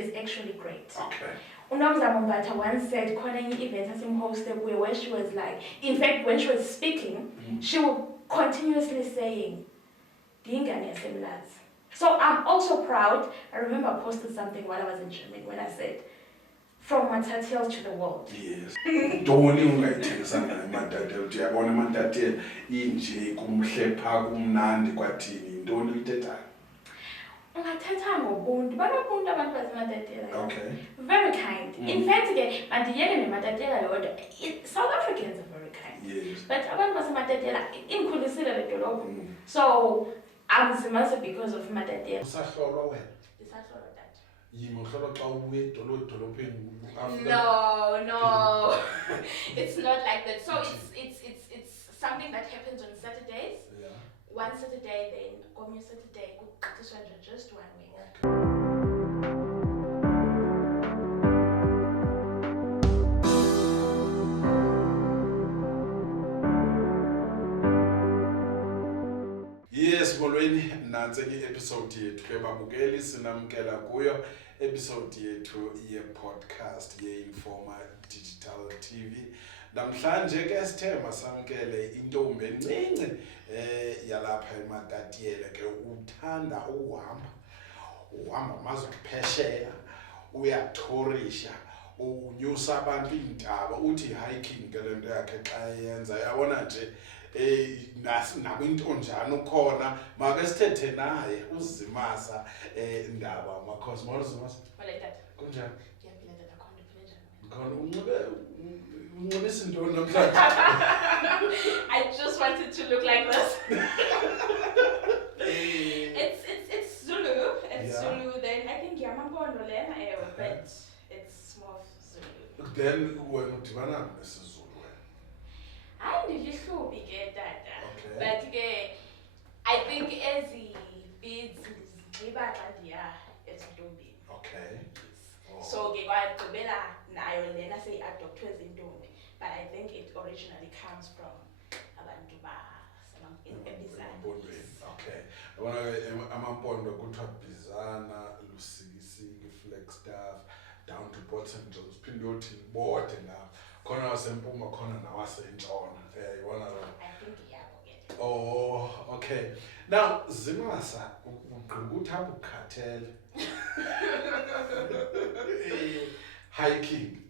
is actually great. Okay. Unomzamo Mbatha once said, "Khona event as hosted where she was like, in fact, when she was speaking, she would continuously saying, Dingane yasemlazi." So I'm also proud. I remember I posted something while I was in Germany when I said, "From Matatiel to the world." Yes. Ntoni ungayithengisa ngayo Matatiele? Uyabona Matatiele inje kumhlepha kumnandi kwathini intoni uyithethayo? Ungathetha ngobuntu. Banobuntu abantu baseMatatiele. Okay. Very kind. In fact, ke mandiyeke neMatatiele yodwa. South Africans are very kind. Yes. But abantu baseMatatiele inkhulisile le dolophu. So I'm Zimasa because of Matatiele. Usahlolwa wena? Ndisahlolwa that. Yimo uhlolwa xa ubuye edolophini No. It's not like that. So it's something that happens on Saturdays. Yeah. One Saturday, then komnye Saturday, just 1 week. Yes, molweni nansi episode yethu ke babukeli sinamkela kuyo episode yethu ye-podcast ye-Informa Digital TV. Namhlanje ke sithema samkele intombi encinci yalapha eMatatiele ke uthanda uhamba amazwe phesheya uyatourisha unyusa abantu iintaba uthi hiking ke lento yakhe xa yenza yabona nje nabo intonjana ukhona make sithethe naye uZimasa Ndaba Makhoza. Molo Zimasa. Wale tata. Kunjani? Ngiyaphila tata, khona uphile njani? Khona unxibisa intoni namhlanje? I just wanted to look like this. It's Zulu. It's Zulu. Then I think Yamampondo lena but it's more Zulu. Then wena udibana nesiZulu wena? Hayi ndilihlubi ke tata. Okay. But ke I think ezi beads ziba xa ndiya ezintombini. Okay. So ke kwagqibela nayo lena seyi-adoptwe zintombi. But I think it originally comes from abantu eBizana. Okay. Yabona amampondo kuthiwa Bizana, Lusikisiki, Flagstaff, down to Port St. John's, phinde uyothi bode ngapha. Khona wasempuma khona nawasentshona. Yibona lo. I think yabo ke. Oh, okay. Now Zimasa ugqinguthi apho ukhathele. Hiking.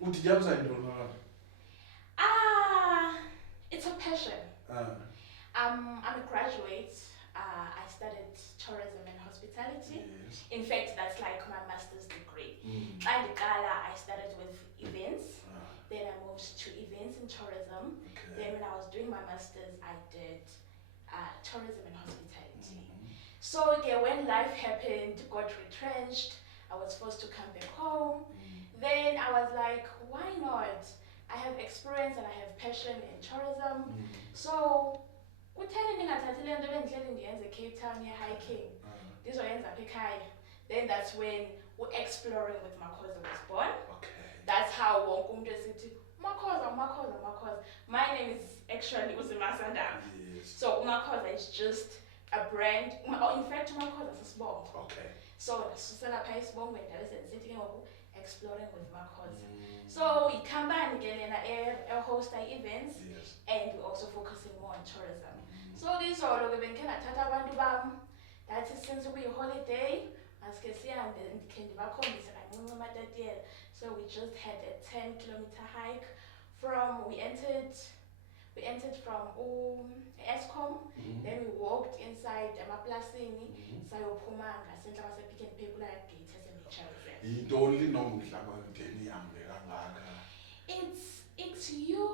Uthi yamza intoni lapha? It's a passion. I'm a graduate. I studied tourism and hospitality. Yes. In fact, that's like my master's degree. And I started with events. Then I moved to events in tourism. Okay. Then when I was doing my master's, I did tourism and hospitality. So when life happened, got retrenched, I was forced to come back home. Then I was like, why not? I have experience and I have passion in tourism. So kutheni ningathathi le nto bendihleli ndiyenze Cape Town hiking ndizoyenza apha ekhaya. Then that's when Exploring with Makhoza was born. Okay. That's how wonke umuntu esithi Makhoza. My name is actually Zimasa Ndaba. Yes. So Makhoza is just a brand. In fact, Makhoza is a small. Okay. So susela pha isibongweni ndabe senisithi ke ngoku Exploring with Makhoza. So ikhampani ke lena host events. Yes. And we're also focusing more on tourism. So ngizolo ke bengikhe ngathatha abantu bami ndathi since kuyi-holiday masike sihambe ndikhe ndibakhombise kancinci eMatatiele. So we just had a 10-kilometer hike from we entered from Eskom. Then we walked inside emaplasini sayophuma ngasentla kwase Pick n Pay kula gate eseNature Reserve. Yintoni linomdla kwandeni ihambe kangaka? It's you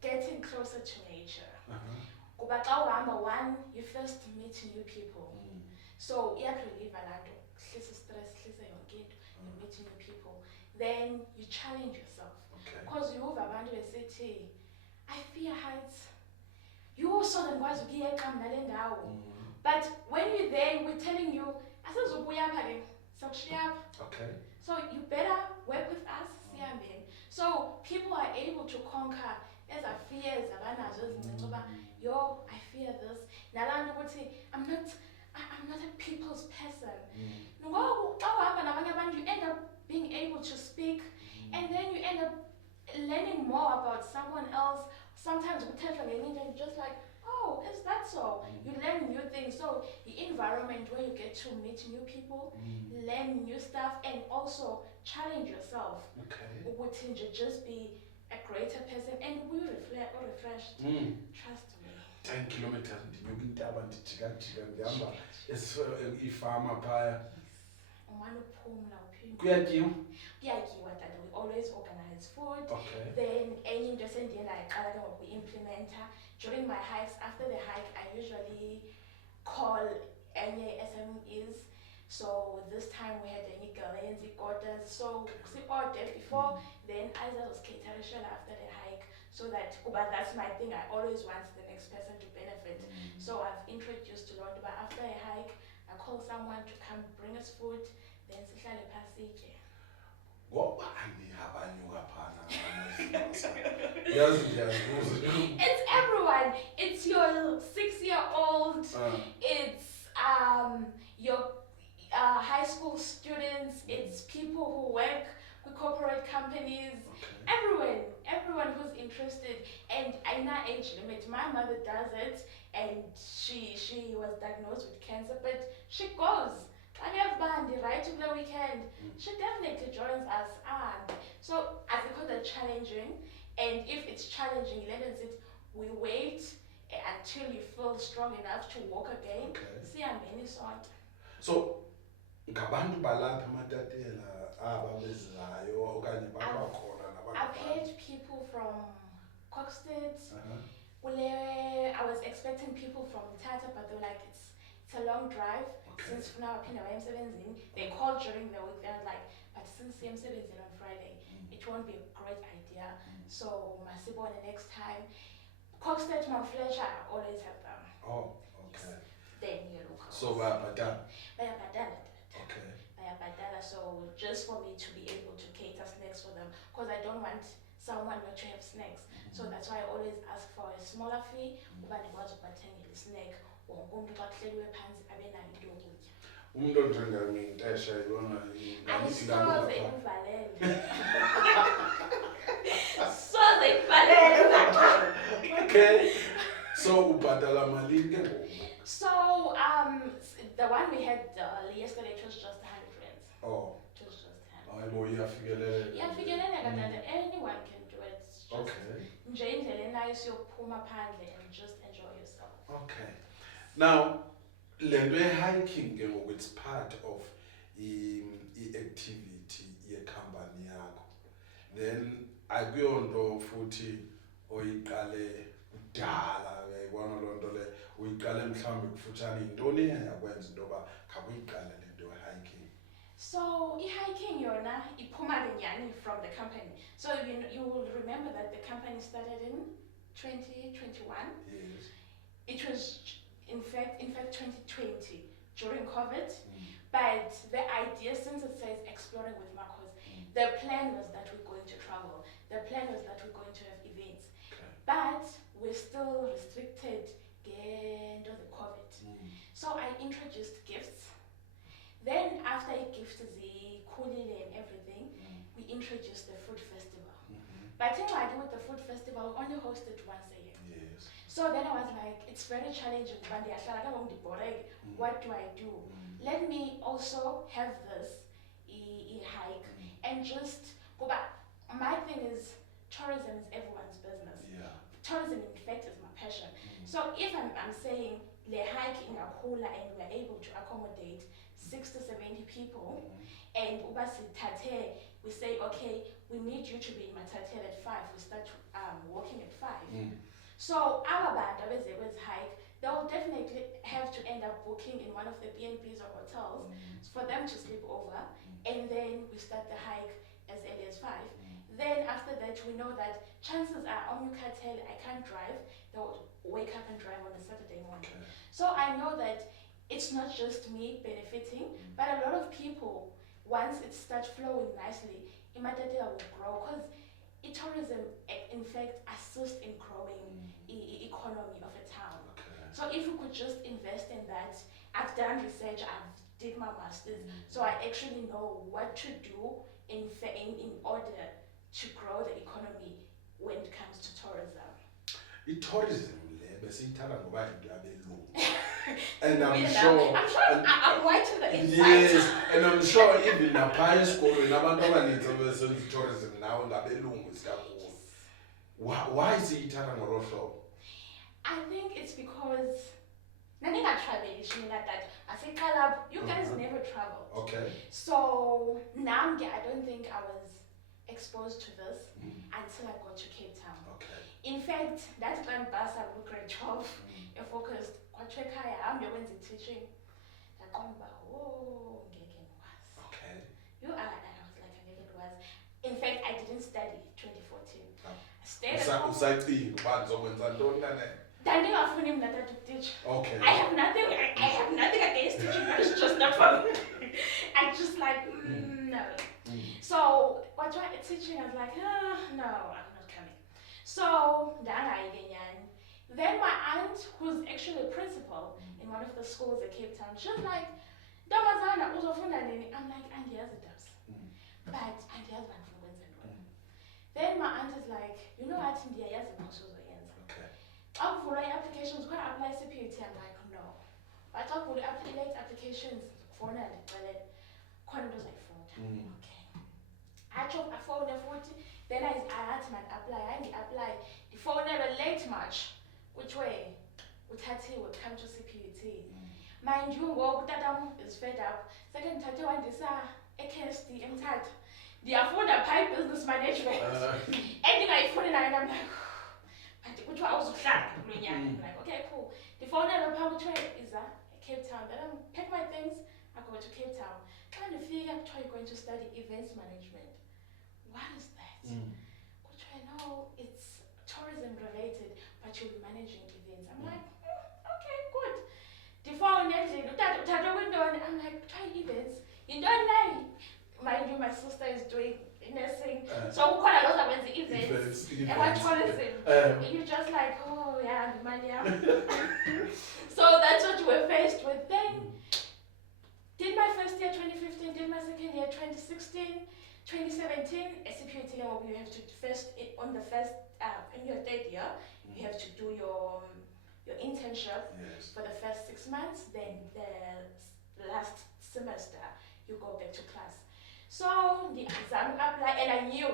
getting closer to nature. Kuba xa uhamba one, you first meet new people. So iyarelieva laa nto, hlisa stress, hlisa yonke into, you meet new people. Then you challenge yourself. Because you uva abantu besithi, I fear heights. You also don't want to be a ndawo. But when you're there, we're telling you, okay. So you better work with us. So people are able to conquer as a fears. Yo, I fear this. I'm not a people's person. end up learning more about someone else. Sometimes we tell them and you're just like, oh, is that so? You learn new things. So the environment where you get to meet new people, learn new stuff, and also challenge yourself. Okay. Would just be a greater person and we refreshed. Trust me. 10 kilometers ndinyuka intaba ndijika ndihamba ifama phaya. Umane uphumla uphinde. Kuyatyiwa? Kuyatyiwa tata. We always organize food. Okay. Then enye into esendiye ndayiqala ke ngoku implementer during my hikes. After the hike I usually call enye SMEs. So this time we had any girls, quarters. So we ordered before, then I was catering after the hike. So that, but that's my thing. I always want the next person to benefit. So I've introduced a lot. But after a hike, I call someone to come bring us food. Then sihlale phasitye. Ngobani abanyuka phana Zimasa? Yazi. It's everyone. It's your 6-year-old. It's your high school students. It's people who work with corporate companies. Everyone who's interested. And in our age limit, my mother does it, and she was diagnosed with cancer, but she goes. I have Bandi right to the weekend. She definitely joins us, and so I think it's challenging. And if it's challenging, we wait until you feel strong enough to walk again. See, I'm in sort. So, ngabantu balapha ematatela ababezayo okanye babakhona nabantu. I've heard people from Coxted. I was expecting people from Tata, but they were like, it's a long drive. Since now they called during the week. They were like, but since I'm 17 on Friday, it won't be a great idea. So Masibo, the next time, Coxted, my flesh, I always have them. Oh, okay. Then you look. So Badala. Okay. Badala. So just for me to be able to cater snacks for them, because I don't want someone not to have snacks. So that's why I always ask for a smaller fee. Snack. Umuntu onjengangintesha yona Soze ivalele. Okay. So ubhadala malini ke ngoku? So the one we had yesterday, it was just 100 rands. Oh. It was just 100. Hayibo iyafikeleleka. Anyone can do it. Okay. Nje indlela enice yokuphuma phandle and just enjoy yourself. Okay. Now, lento hiking ke ngoku it's part of i-activity yecompany yakho. Then akuyonto futhi oyiqale kudala uyayibona loo nto le uyiqale mhlawumbe kufutshane yintoni yakwenza into yoba khakuyiqale le nto hiking. So hiking yona iphuma lenyani from the company. So you will remember that the company started in 2021. Yes. It was in fact 2020 during COVID. But the idea, since it says exploring with Makhoza, the plan was that we're going to travel. The plan was that we're going to have events. But we're still restricted into the COVID. So I introduced gifts. Then after gifts, the kulile and everything, we introduced the food festival. But in I do with the food festival, we only host it once a year. Yes. So then I was like, it's very challenging. What do I do? Let me also have this hike and just go back. My thing is, tourism is everyone's business. Yeah. Tourism, in fact, is my passion. So if I'm saying le hiking a hula and we're able to accommodate 60 to 70 people, and we say, okay, we need you to be in Matatel at 5. We start walking at 5. So our band, with hike, they will definitely have to end up booking in one of the B&Bs or hotels for them to sleep over, and then we start the hike as early as 5. Then after that, we know that chances are Omukatel, I can't drive, they'll wake up and drive on a Saturday morning. So I know that it's not just me benefiting, but a lot of people, once it starts flowing nicely, Imatatela will grow, because tourism, in fact, assists in growing the economy of a town. So if we could just invest in that, I've done research, I've did my masters, so I actually know what to do in order to grow the economy when it comes to tourism. I-tourism le besiyithanda ngoba yinto yabelungu. And I'm I'm sure sure I'm white to the inside. yes, and I'm sure even napha esikolweni abantu abaninzi abesenza i-tourism nawo ngabelungu isikakhulu. Why siyithanda ngolo hlobo? I think it's because you guys never traveled. Okay. So now I don't think I was exposed to this until I got to Cape Town. Okay. In fact, that's when Basa looked grade 12, I focused I'm going to teaching. Okay. You are, and I was like, I never was. In fact, I didn't study 2014. I stayed at home. To teach. Okay. I have nothing against teaching, but it's just not for me. I just like, no. So, what I teaching, I was like, no, I'm not coming. So, then my aunt, who's actually a principal in one of the schools at Cape Town, she was like, I'm like, and here's the dubs. But, and here's one for Wednesday. Then my aunt is like, you know what, India, here's the posters again. Okay. I'll for applications, when I apply CPUT, I'm like, no. But I'll for late applications, phone and condos like phone. Okay. I phone a 40, then I had to apply, I apply. The phone a late March, which way? Utati would come to CPUT. Mind you, Tadam is fed up. Second, Tati one is a KSD and Tat. The afford pipe business management. Ending I phone and I'm like, which I was flat. Like, okay, cool. The phone and the public trade is Cape Town. Then I pack my things, I go to Cape Town. Kind of figure I'm going to study events management. What is that? Which I know it's tourism related, but you'll be managing events. I'm like, okay, good. The phone actually, I'm like, try events. You don't lie. Mind you, my sister is doing nursing, so quite a lot of the events. And what tourism? And you're just like, oh yeah, the money. So that's what we're faced with. Then did my first year 2015, did my second year 2016, 2017. SCPUT, you have to on the first in your third year, you have to do your internship for the first 6 months. Then the last semester you go back to class. So the exam apply, and I knew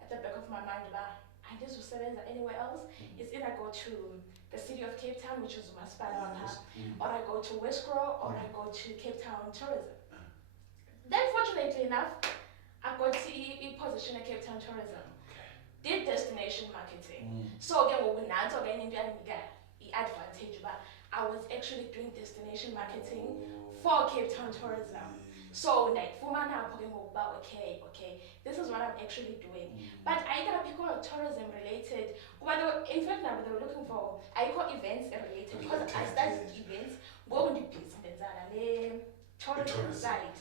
at the back of my mind that I just was anywhere else. It's either go to the city of Cape Town, which is Zimasa Ndaba, or I go to Westgrow, or I go to Cape Town Tourism. Then fortunately enough, I got a position at Cape Town Tourism. Did destination marketing. So again, we not again the advantage, but I was actually doing destination marketing for Cape Town Tourism. So like for okay, this is what I'm actually doing. But I got people tourism related. In fact now they were looking for events related because I started events, go on the business and tourism side.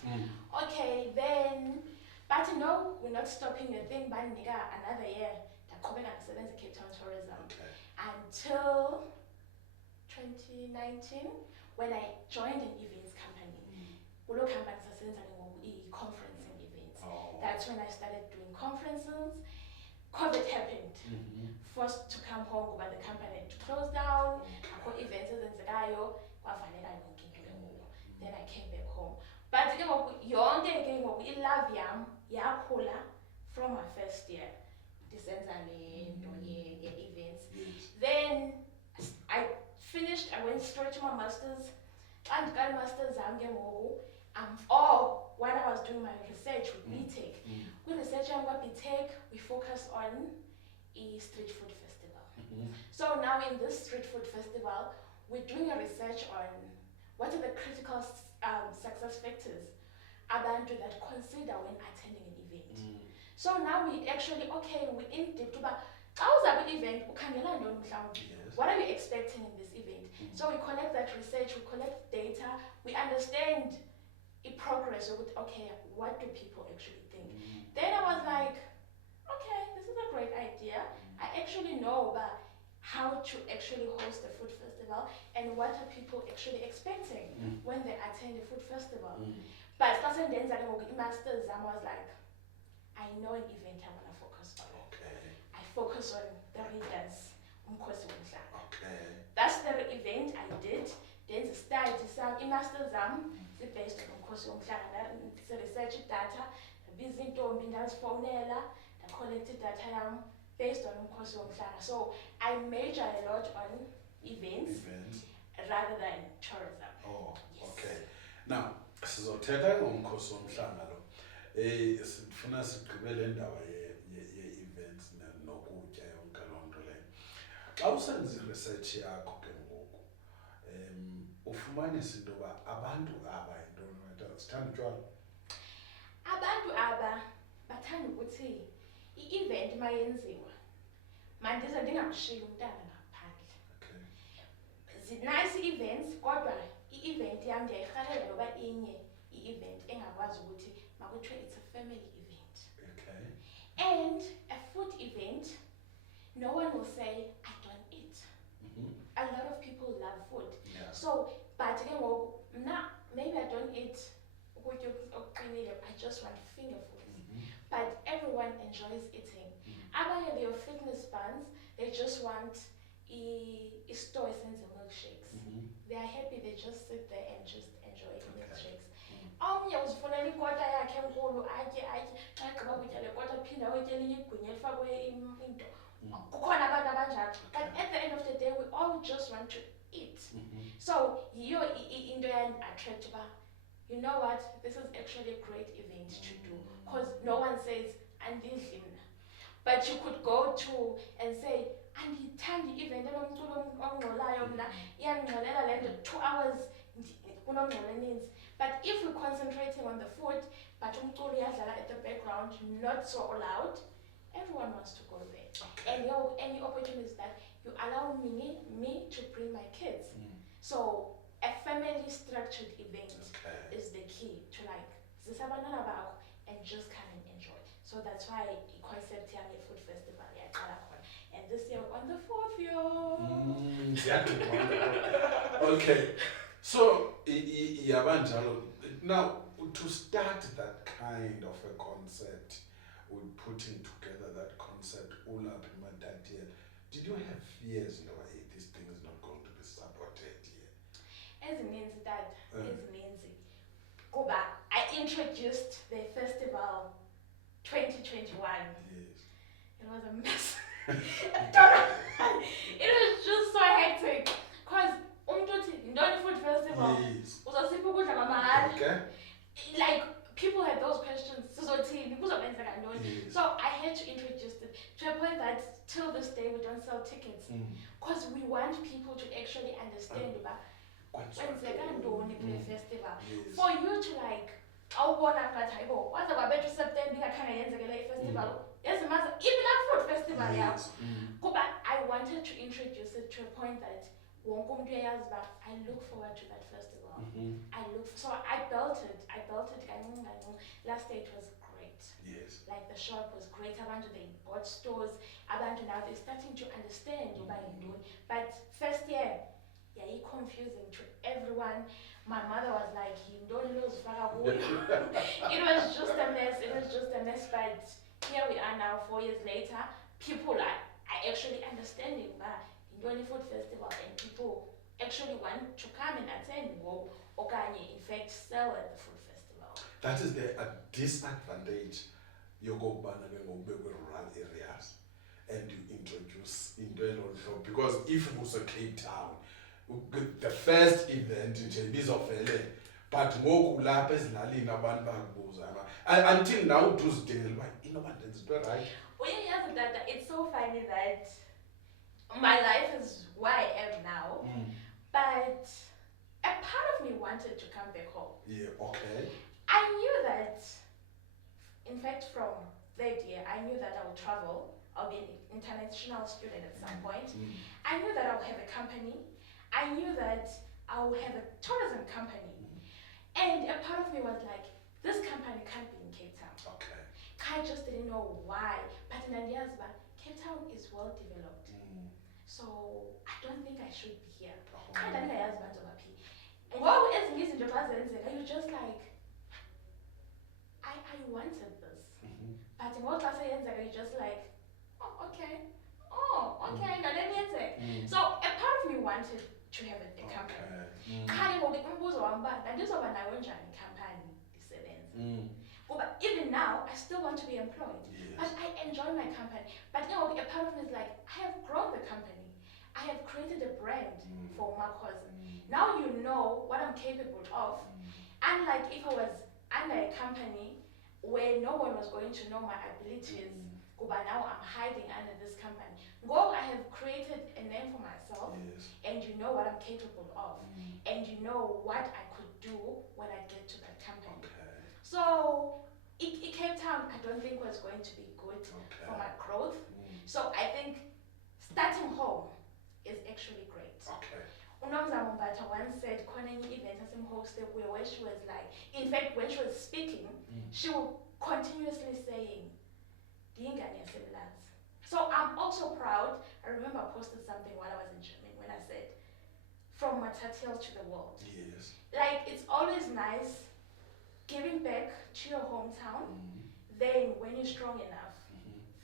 Okay, then but no, we're not stopping the thing but another year that coming and the Cape Town Tourism until 2019 when I joined an events company. Conferencing events. That's when I started doing conferences. COVID happened. Forced to come home, but the company to close down. I got events in Zagayo. Then I came back home. But from my first year. Events. Then I finished, I went straight to my master's. And got master's while I was doing my research with BTech. With research on what BTech, we focus on a street food festival. So now in this street food festival, we're doing a research on what are the critical success factors abantu that consider when attending an event. So now we actually, we in deep about event, what are you expecting in this event? So we collect that research, we collect data, we understand the progress of what do people actually think? Then I was like, this is a great idea. I actually know about how to actually host a food festival and what are people actually expecting when they attend a food festival. But then I was like, I know an event I want to focus on. Okay. I focus on the readers. Umkhosi womhlanga. Okay. That's the event I did. Then the study, some master's based on umkhosi womhlanga. It's research data. Busy ntombi ndazifonela, I collected data based on umkhosi womhlanga. So I major a lot on events rather than tourism. Oh, yes. Okay. Now, sizothetha ngomkhosi womhlanga lo. Sifuna sigqibele indaba ye-events nokutya yonke loo nto leyo. Xa usenza i-research yakho ke ngoku, ufumanisa into yoba abantu aba yintoni sithanda utywala? Abantu aba bathanda ukuthi i-event mayenziwa mandize ndingamshiyi umntana ngaphandle. Okay. Zi-nice events kodwa i-event yam ndiyayirhalela yoba inye i-event engakwazi ukuthi makuthiwe it's a family event. Okay. And a food event, no one will say I don't eat. A lot of people love food. Yeah. So but maybe I don't eat ukutya okuqinile, I just want finger foods. But everyone enjoys eating. Abanye they are fitness bands, they just want i-store esenza milkshakes. They are happy, they just sit there and just enjoy milkshakes. Omnye uzifunela ikota yakhe enkulu atye xa egqiba kutya le kota phinda utye elinye igwinya elifakwe into. Kukhona abantu abanjalo. But at the end of the day we all just want to eat. So yiyo into attract uba, you know what, this is actually a great event to do, because no one says andidli mna. But you could go to and say andiyithandi i-event enomculo ongxolayo mna, iyandingxolela le nto 2 hours kunongxola eninzi. But if we're concentrating on the food, but umculo uyadlala at the background, not so loud, everyone wants to go there. Okay. And any opportunities that you allow me to bring my kids. So a family structured event is the key to like zisabantwana bakho and just come and enjoy. So that's why the concept here the food festival and this year on the 4th year. Okay. So yabanjalo. Now to start that kind of a concept, with putting together that concept all up in my detail, did you have fears, this thing is not going to be supported here? Ezininzi dad, ezininzi. Kuba I introduced the festival 2021. Yes. It was a mess. It was just so hectic. Because Ndoni Food Festival. Yes. Okay. Like people had those questions. Yes. So I had to introduce it to a point that till this day we don't sell tickets. Because we want people to actually understand about festival. Yes. For you to like awubona ngathi hayibo waze kwabethu September ingakhange yenzeke le festival. Zimasa food festival yakho. Kuba I wanted to introduce it to a point that wonke umuntu uyazi uba I look forward to that festival. So I built it kancinci. Last day it was great. Yes. Like the shop was great. Abantu they bought stores. Abantu now they're starting to understand uba yintoni. But first year confusing to everyone. My mother was like, it was just a mess. But here we are now, 4 years later. People are actually understanding that Ndoni Food Festival, and people actually want to come and attend okanye in fact sell at the food festival. That is the disadvantage yokokubana ke ngokubekwe rural areas and you introduce into elolo, because if it was a Cape Town, the first event nje bizofele, but ngoku lapha ezilalini abantu bakubuza until now uzidingela uba inoba ndenza into right. Uyayazi that it's so funny that my life is where I am now, but a part of me wanted to come back home. Yeah, okay. I knew that, in fact, from that year, I knew that I would travel. I'll be an international student at some point. I knew that I would have a company. I knew that I would have a tourism company. And a part of me was like, this company can't be in Cape Town. Okay. I just didn't know why. But in Andiazba, Cape Town is well developed. So I don't think I should be here. I don't think I have much of a P. And what is in Japan, you just like, I wanted this. But party. Ngoku xa seyenzeka, you just like, oh, okay. Oh, okay, now let me answer. So a part of me wanted to have a company. Khale ngoku umbuzo wami uba ndandizoba nayo njani ikhampani ndisebenza. But even now, I still want to be employed. Yes. But I enjoy my company. But you know, a part of me is like, I have grown the company. I have created a brand for Makhoza. Now you know what I'm capable of. Unlike if I was under a company where no one was going to know my abilities, but now I'm hiding under this company. I have created a name for myself, Yes. and you know what I'm capable of, and you know what I could do when I get to that company. Okay. So, Cape Town, I don't think was going to be good for my growth. So I think starting home is actually great. Okay. Unomzamo Mbatha once said, khona enye event asimhosted where she was like, in fact, when she was speaking, she was continuously saying, "Dingane yasemlazi." So I'm also proud. I remember I posted something while I was in Germany when I said, "From Matatiel to the world." Yes. Like, it's always nice giving back to your hometown. Then, when you're strong enough,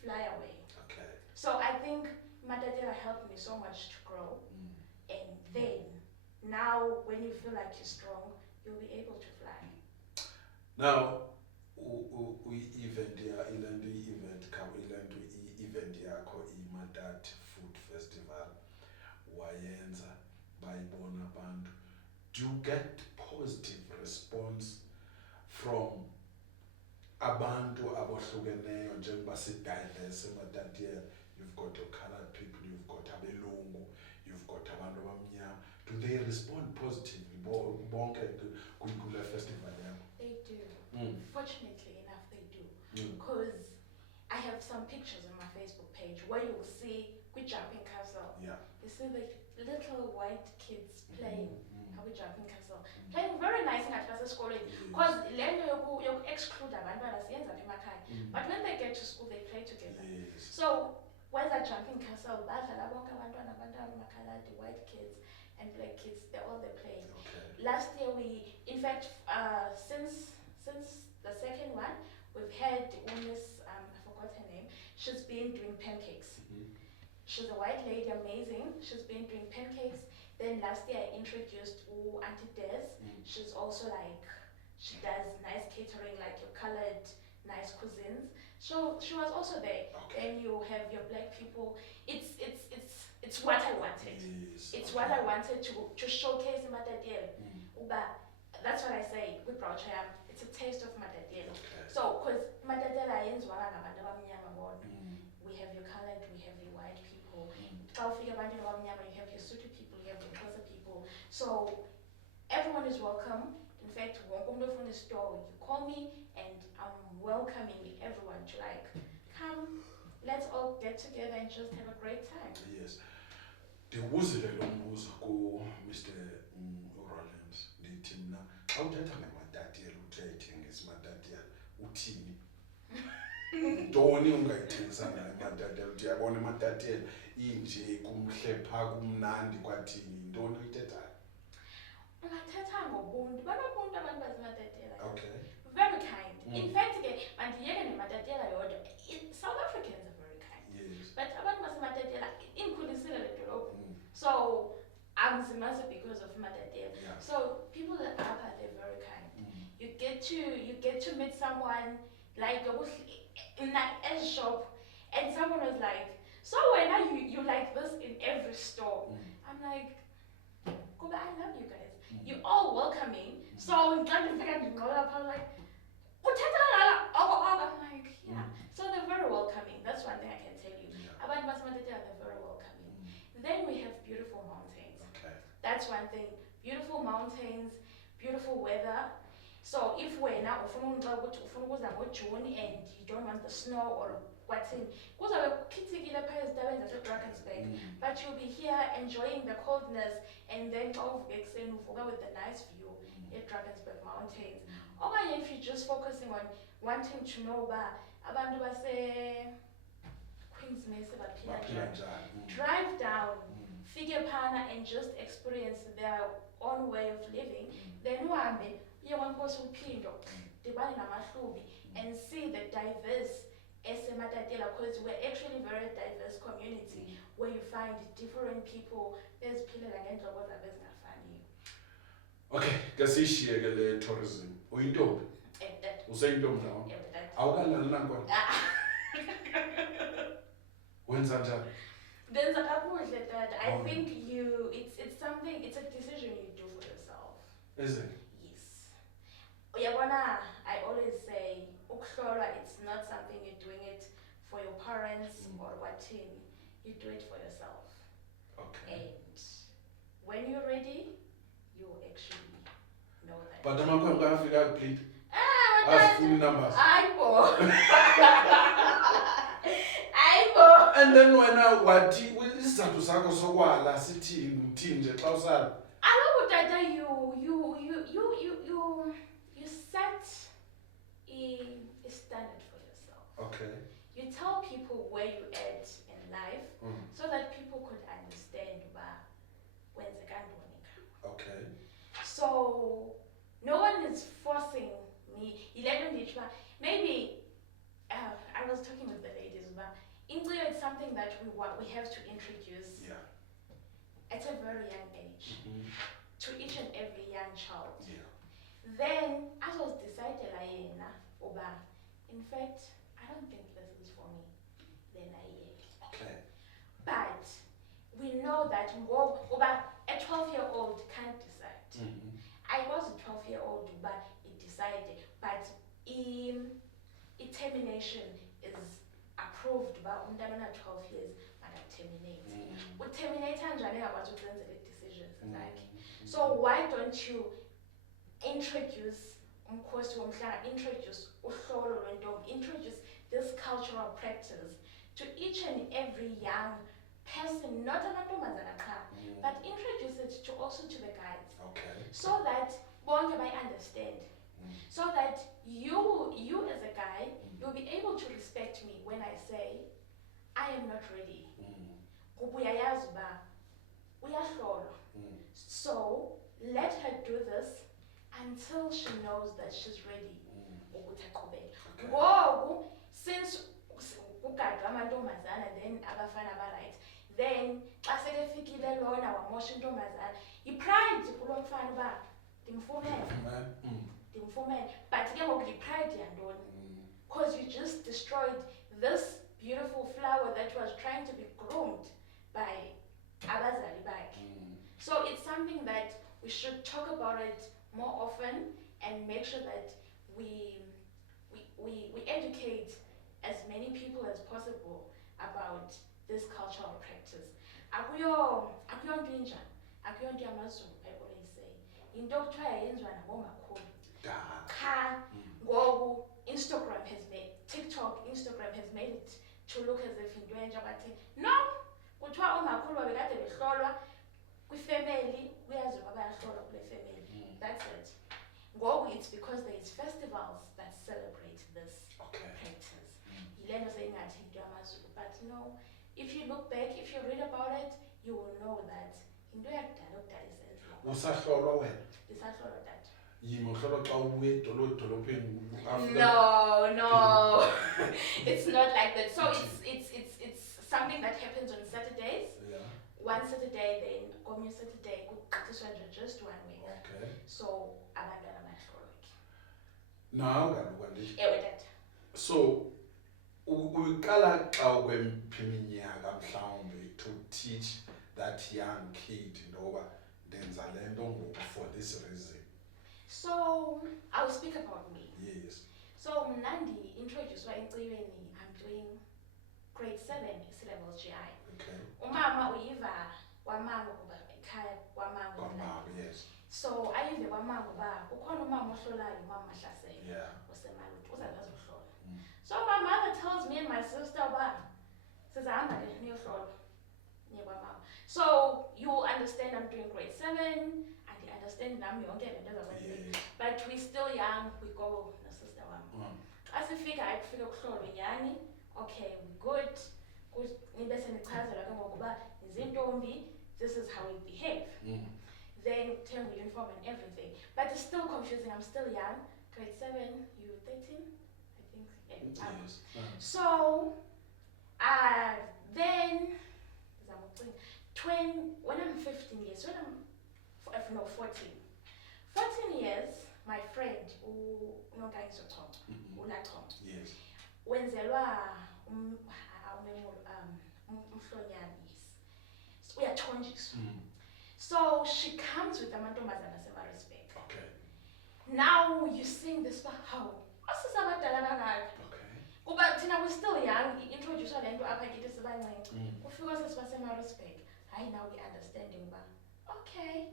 fly away. Okay. So I think Matatiela helped me so much to grow. And then, now when you feel like you're strong, you'll be able to fly. Now, event yakho iMadat Food Festival wayenza bayibona abantu. Do you get positive response from abantu abohlukeneyo njengoba si-diverse eMatatiele? You've got your colored people, you've got abelungu, you've got abantu abamnyama. Do they respond positively bonke kule festival yakho? They do. Fortunately enough, they do. Because I have some pictures on my Facebook page where you'll see we jumping castle. Yeah. You see the little white kids playing how we jumping castle. Playing very nice in at school. Because you exclude abantwana siyenza apha emakhaya. But when they get to school, they play together. Yes. So when that jumping castle, badlala bonke abantwana amakhala, the white kids and black kids, they're all there playing. Okay. Last year in fact, since the second one, we've had Miss, I forgot her name. She's been doing pancakes. She's a white lady, amazing. She's been doing pancakes. Then last year I introduced Auntie Des. She's also like, she does nice catering, like your colored, nice cuisines. So she was also there. Okay. Then you have your black people. It's what I wanted. Yes. It's what I wanted to showcase Matatiele. That's what I say with Brauchayam. It's a taste of Matatiele. Okay. So, because Matatiele ayenzwanga ngabantu abamnyama bodwa. We have your colored, we have your white people. Xa ufika ebantwini abamnyama, you have your Sotho people, you have your Xhosa people. So everyone is welcome. In fact, wonke umuntu ofuna isitolo, you call me and I'm welcoming everyone to like, come, let's all get together and just have a great time. Yes. Ndiwuzile lo mbuzo ku-Mr. Rollins. Ndithi mna, xa uthetha ngeMatatiele, uthethe ngesiMatatiele, uthini? Ntoni ungayithengisa ngayo iMatatiele? Uthi uyabona iMatatiele inje kumhle phaa kumnandi kwathini? Yintoni oyithethayo? Ungathetha ngobuntu. Banobuntu abantu baseMatatiele. Okay. Very kind. In fact, mandiyeke neMatatiele yodwa. South Africans are very kind. Yes. But abantu baseMatatiele inkhulisile le dolophu. So I'm Zimasa because of Matatiele. Yeah. So people that are up, they're very kind. You get to meet someone like in that S shop, and someone was like, "So when you like this in every store?" I'm like, "Kuba, I love you guys. You're all welcoming." So I'm like, I'm like, yeah. So they're very welcoming. That's one thing I can tell you. About Matatiele, they're very welcoming. Then we have beautiful mountains. Okay. That's one thing. Beautiful mountains, beautiful weather. So if we're now June and you don't want the snow or what's in, but you'll be here enjoying the coldness and then with the nice view at Drakensberg Mountains. Or if you're just focusing on wanting to know about abantu base Queen's Mesa, drive down, figure pana and just experience their own way of living. Then and see the diverse because we're actually a very diverse community where you find different people. There's people like Okay, kasishiye ke le tourism. Uyintombi? Useyintombi nawe? Awukalali nankona? Wenza njani? There's a couple of that I think it's something, it's a decision you do for yourself. Is it? Yes. Uyabona, I always say, ukuhlolwa, it's not something you're doing it for your parents or what team. You do it for yourself. Okay. And when you're ready, you actually know that. But I'm going to figure out, please. Ask full numbers. Aibo. And then when what isizathu sakho sokwala sithini uthini nje xa usala? Aloku tata, you set a standard for yourself. Okay. You tell people where you at in life so that people could understand when they can't do anything. Okay. So no one is forcing me. Maybe I was talking with the ladies about English is something that we have to introduce at a very young age to each and every young child. Yeah. Then as I was decided in fact, I don't think this is for me. Then Okay. But we know that a 12-year-old can't decide. I was a 12-year-old, but it decided. But termination is approved by 12 years and terminate. We terminate and decisions. So why don't you introduce introduce this cultural practice to each and every young person, not but introduce it to also to the guys. Okay. So that bonke by understand. So that you as a guy, you'll be able to respect me when I say I am not ready. So let her do this until she knows that she's ready. Okay. Whoa, since then abafana right, then asekefikile lona wamosha intombazana, ipride kulo mfana uba ndimfumene. But ke ngoku ipride yantoni? Because you just destroyed this beautiful flower that was trying to be groomed by abazali bakhe. So it's something that we should talk about it more often and make sure that we educate as many people as possible about this cultural practice. Akuyonto inja, akuyonto yamaZulu, I always say. Into okuthiwa yenziwa nabomakhulu. Cha, ngoku Instagram has made, Instagram has made it to look as if into enja bathi no, kuthiwa omakhulu babekade behlolwa kwifamily, kuyaziwa bayahlolwa kule family. That's it. Ngoku it's because there is festivals that celebrate this practice. But no, if you look back, if you read about it, you will know that into yakudala isenziwa. Usahlolwa wena? Ndisahlolwa that. Yimohlolwa xa ubuye edolophini No. It's not like that. So it's something that happens on Saturdays. Yeah. One Saturday, then community Saturday, just 1 week. Okay. So abantwana bayahlolwa. Now kaloku nje. Ewe that. So uyiqala xa kwemphi iminyaka mhlawumbe to teach that young kid ngoba ndenza le nto ngoku for this reason? So I'll speak about me. Yes. So Nandi introduced I'm doing grade 7 syllable GI. Okay. Umama uyiva kwamango kuba ekhaya kwamango. Yes. So ayive kwamango ba ukhona umama ohlolayo umama Mahlasela. Yeah. Usemaluti uzazohlola. So my mother tells me and my sister says so you understand I'm doing grade 7 and you understand but we're still young, we go no sister one. As I figure okay, we good. This is how we behave. Then turn the uniform and everything. But it's still confusing. I'm still young. Grade 7, you 13? I think. Yeah. Yes. So then when I'm 15 years, when I'm 14 years, my friend uNonkayiso Tom, uLatom, Yes. wenzelwa umhlonyana, yes, uyathonjiswa. So she comes with amantombazana asemaRespect. Okay. Now you sing this how asisabadala bangaka. Kuba thina we still young, introduce lento apha kithi sibancinci. Kufika sesibasemaRespect. Hayi now we understanding ba. Okay.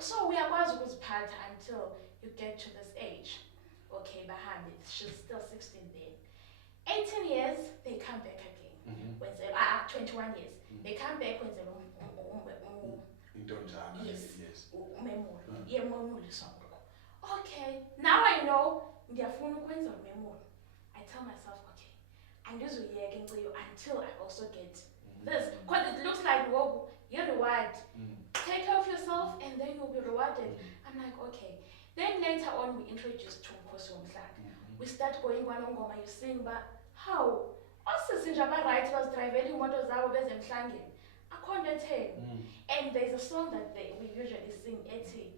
So uyakwazi ukuziphatha until you get to this age. Okay, bahambe. She's still 16 then. 18 years, they come back again. When 21 years, they come back when they yes. Okay, now I know ndiyafuna ukwenza umemulo. I tell myself, okay, andizuyeka inciko until I also get this. Because it looks like, whoa, you're rewarded. Take care of yourself and then you'll be rewarded. I'm like, okay. Then later on, we introduced to Nkosi Womhlanga. We start going one on Goma, you sing, but how? Also, Sinjaba right was driving motos out of Emhlangeni. I can't tell. And there's a song that we usually sing, Eti.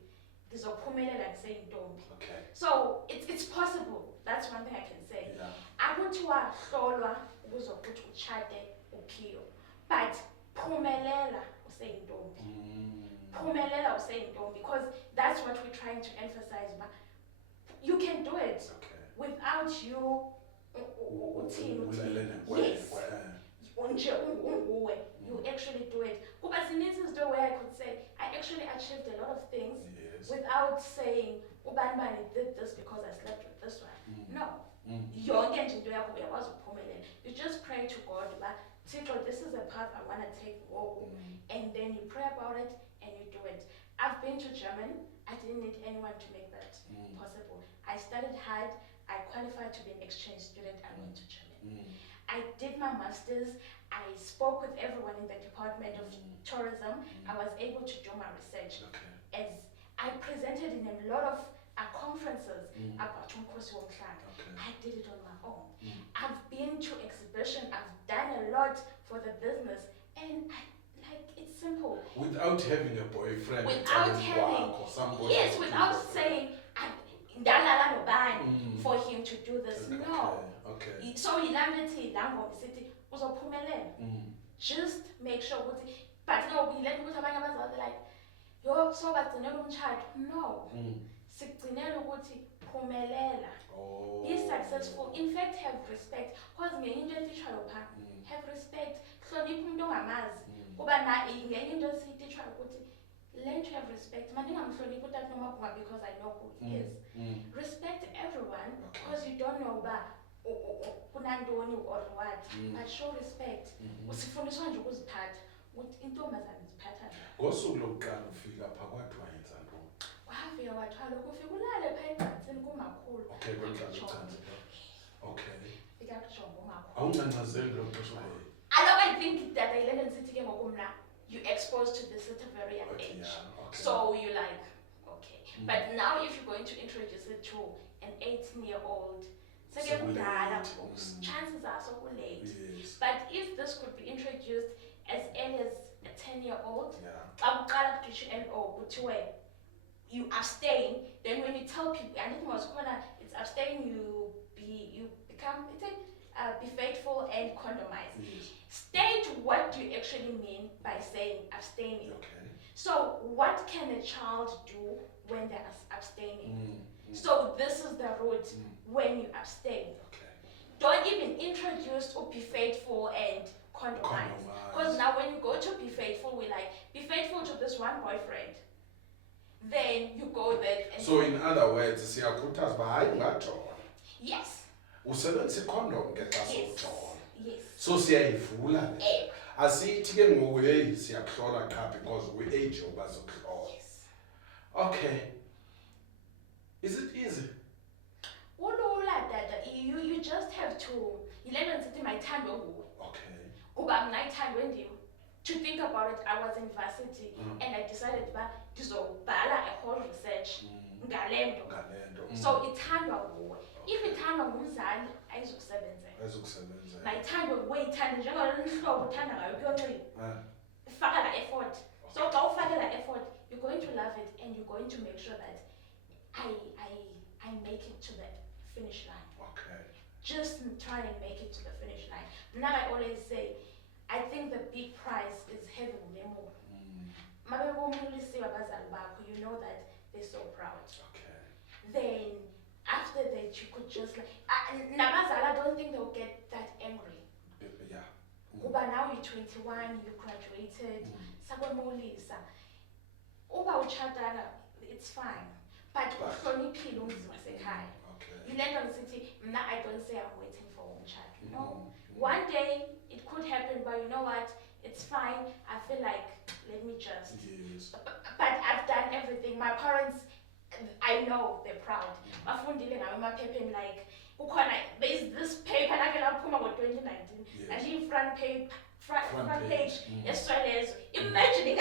There's a pumele like saying don't. Okay. So it's possible. That's one thing I can say. Yeah. I want to hlolwa ukuzokuthi uchade uphiyo. But phumelela usaying don't. Phumelela usaying don't, because that's what we're trying to emphasize. But you can do it without you. Yes. You actually do it. Because in this is the way I could say I actually achieved a lot of things without saying Ubanbani did this because I slept with this one. No. You just pray to God, Tito, this is a path I want to take, and then you pray about it and you do it. I've been to Germany. I didn't need anyone to make that possible. I studied hard. I qualified to be an exchange student. I went to Germany. I did my master's. I spoke with everyone in the Department of Tourism. I was able to do my research. As I presented in a lot of conferences about Nkosi Womhlanga. I did it on my own. I've been to exhibition. I've done a lot for the business, and it's simple. Without having a boyfriend. Without having, or somebody. yes, without saying for him to do this. No. Okay. So he landed here, city, just make sure, but no, we let they're like, yo, so but no. Be successful. In fact, have respect. Because have respect. Learn to have respect. Because I know who he is. Respect everyone because you don't know or what. But show respect. Usifundiswa nje ukuziphatha. Intombazana iziphatha. Ngosuku lokuqala ufika phakathi wayenza ntoni? Wafika wathwala kufika ulale pha egqatheni kumakhulu. Okay, kwenhlangothi. Okay. Fika kujonga umakhulu. Awuncancazeli lo nto oswaye. I think that I learned in city you're exposed to this at a very young age. Yeah, So you're like, okay. But now if you're going to introduce it to an 18-year-old, chances are so late. Yes. But if this could be introduced as early as a 10-year-old, you abstain, then when you tell people, and it's abstain, you become, be faithful and condomize. Yes. State what do you actually mean by saying abstaining. Okay. So what can a child do when they're abstaining? So this is the route when you abstain. Okay. Don't even introduce or be faithful and condomize. Because now when you go to be faithful, we're like, be faithful to this one boyfriend. Then you go there and so in other words, siyakhuthaza ba hayi ungajola. Yes. Usebenzisa icondom ngexesha sokujola. Yes. So siyayivula le. Asithi ke ngoku hey siyakuhlola qha because we age obazokuhlola. Yes. Okay. Is it easy? You just have to my time. Okay. To think about it, I was in varsity and I decided to a whole research. So it's handle. If ithandwa ngumzali ayizukusebenzela. Ayizukusebenzela. Mayithandwe kuyithanda njengohlobo uthanda ngayo kuyonxiba. Faka la effort. So xa ufake la effort, you're going to love it and you're going to make sure that I make it to the finish line. Okay. Just try and make it to the finish line. Now I always say, I think the big prize is having Lemo. You know that they're so proud. Okay. Then after that you could just like Nabazala, I don't think they'll get that angry. Yeah. But now you're 21, you graduated, Sabamulisa. Uba uchatara, it's fine. But uhloniphile umzimba sekhaya. You land on the city, I don't say I'm waiting for one child. No. One day it could happen, but you know what? It's fine. I feel like let me just. Yes. But I've done everything. My parents, I know they're proud. Bafundile ngamaphepha like there's this paper like laphuma ngo-2019 and in front page as well as imagining I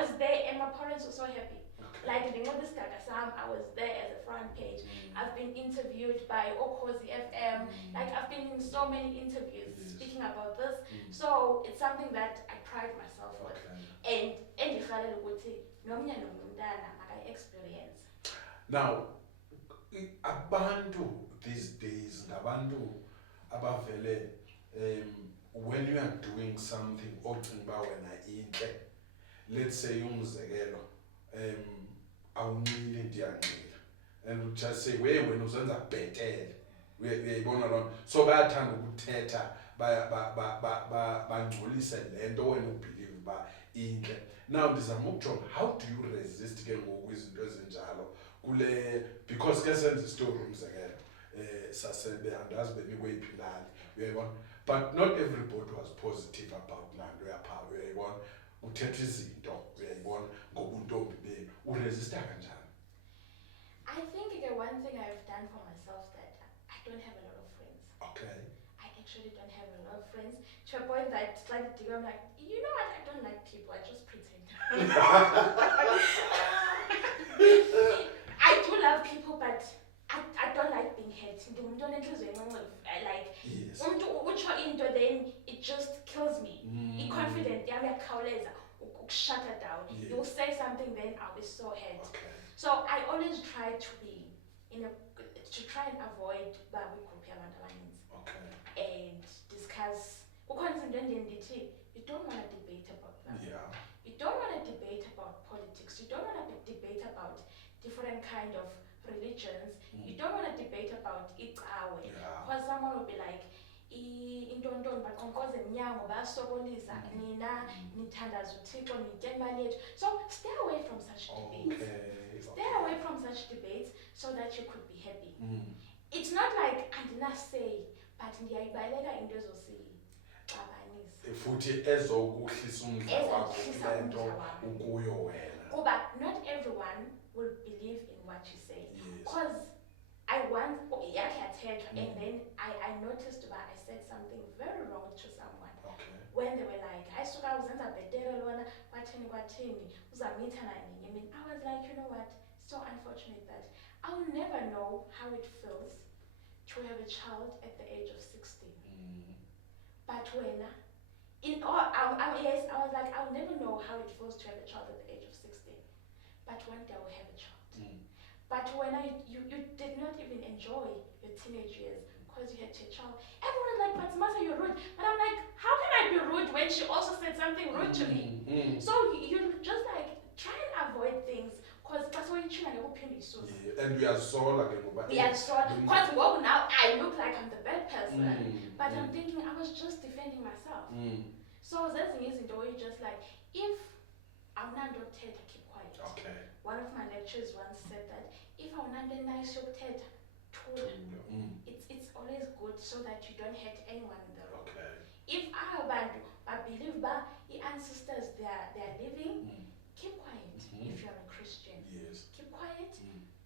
was there and my parents were so happy. Like the this Sam, I was there as a front page. I've been interviewed by Okozi FM. Like I've been in so many interviews speaking about this. So it's something that I pride myself with. And I experience. Now, abantu these days, abantu abavele when you are doing something, let's say umzekelo, awunqile ndiyanqila, and you just say wena uzenza bhetele, uyayibona loo nto. So bayathanda ukuthetha bangcolise le nto wena ubelieve uba intle. Now ndizama ukujonga, how do you resist ke ngoku izinto ezinjalo kule, because ke senza istory umzekelo sasebe andazi benikwe iphilali, uyayibona, but not everybody was positive about laa nto yapha, uyayibona, uthetha izinto, uyayibona, ngobuntombi benu uresista kanjani? I think the one thing I've done for myself that I don't have a lot of friends. Okay. I actually don't have a lot of friends, to a point that slightly I'm like, you know what, I don't like people, I just pretend. I do love people, but I don't like being hurt. Like, then it just kills me. Confident, shut it down. You'll say something, then I'll be so hurt. Okay. So I always try to be to try and avoid Okay. and discuss. You don't want to debate about that. Yeah. You don't want to debate about politics. You don't want to debate about different kind of religions. You don't want to debate about Ikawe. Because someone will be like, so stay away from such debates. Stay away from such debates so that you could be happy. It's not like I did not say, but ndiyayibaleka into futhi ezokuhlisa umdla wakho kule nto ukuyo wena. But not everyone will believe in what you say. Because I once and then I noticed that I said something very wrong to someone. When they were like, I was like, you know what? So unfortunate that I'll never know how it feels to have a child at the age of 16. But when yes, I was like, I'll never know how it feels to have a child at the age of 16. But one day I will have a child. But when you did not even enjoy your teenage years because you had your child, everyone was like, but Zimasa, you're rude. But I'm like, how can I be rude when she also said something rude to me? So you just like try and avoid things because that's why you're trying to open your soul. And we are so like because now I look like I'm the bad person, but I'm thinking I was just defending myself. So that's the reason why you just like, if I'm not doctor, keep quiet. Okay. One of my lecturers once said that if I'm not nice doctor, it's always good so that you don't hurt anyone in the room. Okay. If I believe that the ancestors they are living, keep quiet. If you're a Christian, keep quiet,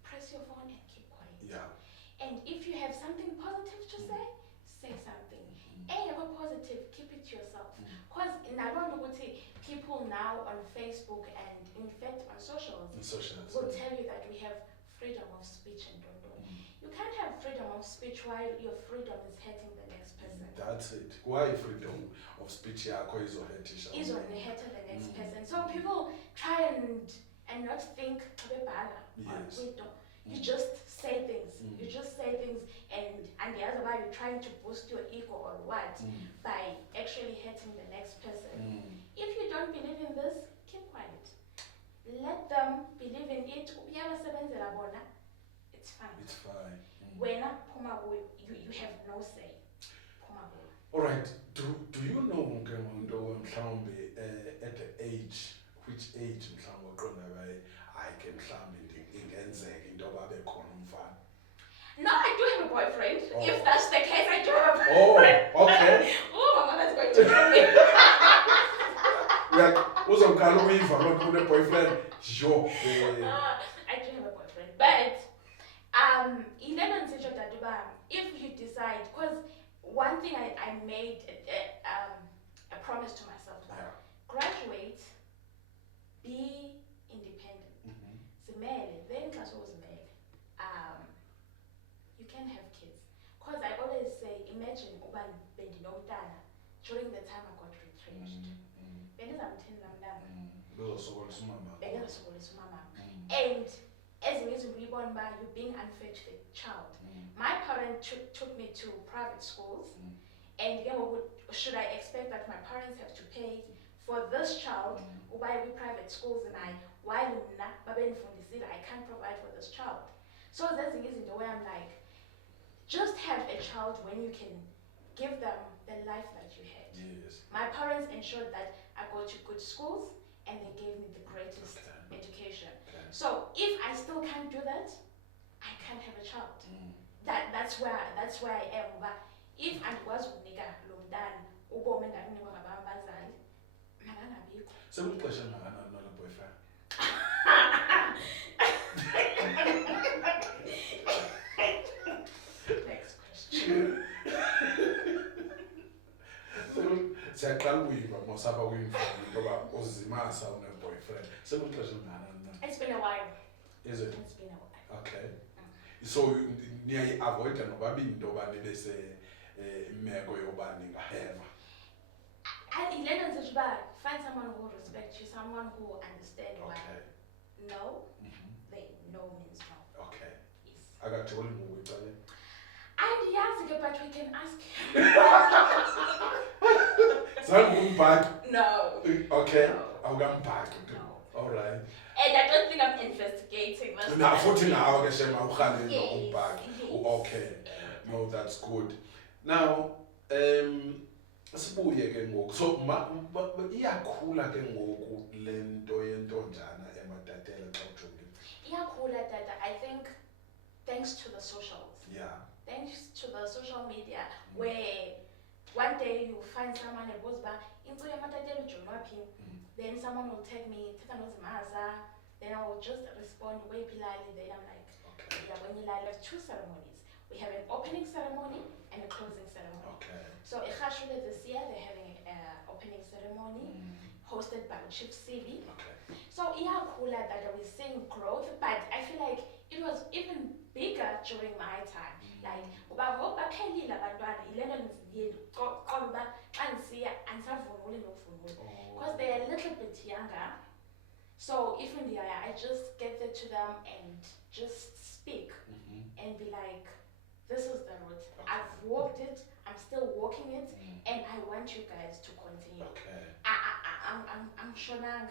press your phone and keep quiet. Yeah. And if you have something positive to say, say something. And you're positive, keep it to yourself. Because in people now on Facebook and in fact on socials will tell you that we have freedom of speech and don't. You can't have freedom of speech while your freedom is hurting the next person. That's it. Why freedom of speech yakho izohethisha? Is on the head of the next person. So people try and not think abebhala or Yes. freedom. You just say things. You just say things, and the other way you're trying to boost your ego or what by actually hurting the next person. If you don't believe in this, keep quiet. Let them believe in it. It's fine. It's fine. When you have no say. All right. Do you know mhlawumbe at the age, which age mhlawumbe uqonda baye ayike mhlawumbe ingenzeka into babe khona umfana? No, I do have a boyfriend. Oh. If that's the case, I do have a boyfriend. Oh, okay. Oh, my mother's going to kill me. Uzokhala uyiva lo kune boyfriend. Jo. I do have a boyfriend, but if you decide, because one thing I made a promise to myself: graduate, be independent. Then you can have kids. Because I always say, imagine during the time I got retrenched. And as you're being unfair to the child. My parents took me to private schools, and should I expect that my parents have to pay for this child who buy private schools, and I can't provide for this child? So that's the reason the way I'm like, just have a child when you can give them the life that you had. Yes. My parents ensured that I go to good schools, and they gave me the greatest education. So if I still can't do that, I can't have a child. That's where I am. But if I was unika lomntana ubomi engakunikwa ngabazali, makangabikho. Sekuxesha ngakanani nalo boyfriend? Next question. Siyaqala ukuyiva mosapha kuyimfana ngoba uzimasa une-boyfriend. Sekuxesha ngakanani na? It's been a while. Is it? It's been a while. Okay. So niyayi-avoida nobabini into yoba nibe imeko yoba ningaheva. Find someone who will respect you, someone who will understand why. No, no means no. Okay. Yes. Akajoli ngokuqale. And yes, but we can ask him. Zangumbhaki. No. Okay. No. Awukambhaki. No. All right. And I don't think I'm investigating this. Na futhi nawe ke shema ukhale Yes. ngokumbhaki. Okay. No, that's good. Now, sibuye ke ngoku. So iyakhula ke ngoku lento yentonjana ematatela xa ujongile. Iyakhula tata, I think thanks to the socials. Yeah. Thanks to the social media, where one day you find someone who goes back, then someone will tag me, Zimasa, then I will just respond, then I'm like, Okay. when you have two ceremonies. We have an opening ceremony and a closing ceremony. Okay. So Ikhashule this year, they're having an opening ceremony hosted by Chief CV. Okay. So iyakhula that we're seeing growth, but I feel like it was even bigger during my time. Like because they're a little bit younger. So even I just get there to them and just speak and be like, this is the route. I've walked it, I'm still walking it, and I want you guys to continue. Okay. I'm shonang.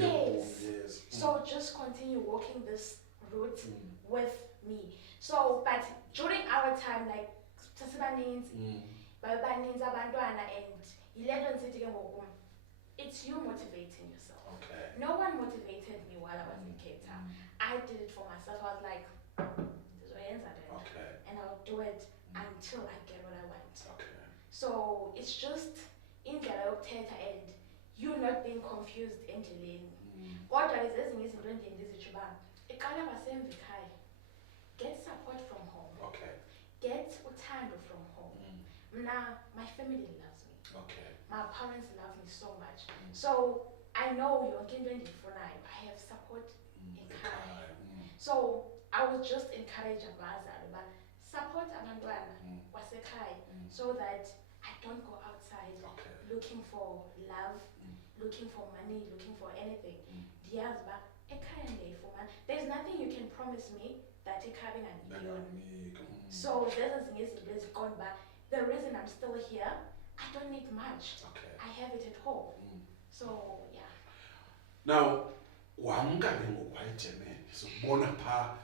Yes. So just continue walking this route with me. So, but during our time, like it's you motivating yourself. Okay. No one motivated me while I was in Cape Town. I did it for myself. I was like, Okay. and I'll do it until I get what I want. Okay. So it's just indlela yokuthetha and you not being confused endleleni. Kodwa lezi ezinye izinto endiye ndizitsho uba iqala ngasemva ekhaya. Get support from home. Okay. Get uthando from home. My family loves me. Okay. My parents love me so much. So I know yonke into endiyifunayo, I have support ekhaya. So I would just encourage abazali uba support abantwana wasekhaya so that I don't go outside looking for love, looking for money, looking for anything. Ndiyazi uba ekhaya ndiyayifumana. There's nothing you can promise me that ekhaya bengandinika. So there's ezinye izinto eziqonda uba the reason I'm still here, I don't need much. I have it at home. So yeah. Now, wamka ke ngoku wayeGermany sikubona phaa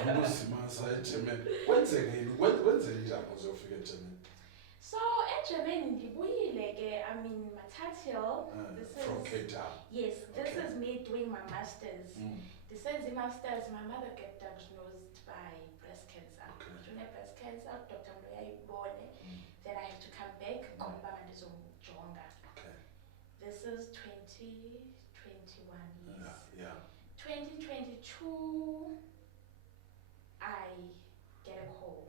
abantu Zimasa eGermany kwenzeke njani uzofika eGermany? So eGermany ndibuyile ke, I mean Matatiel, from Cape Town. Yes, this is me doing my masters. Ndisenza i-masters, my mother got diagnosed by breast cancer. Breast cancer, Dr. Mloyayibone, then I have to come back ndizomjonga. This is 2021, yes. Yeah. 2022, I get a call.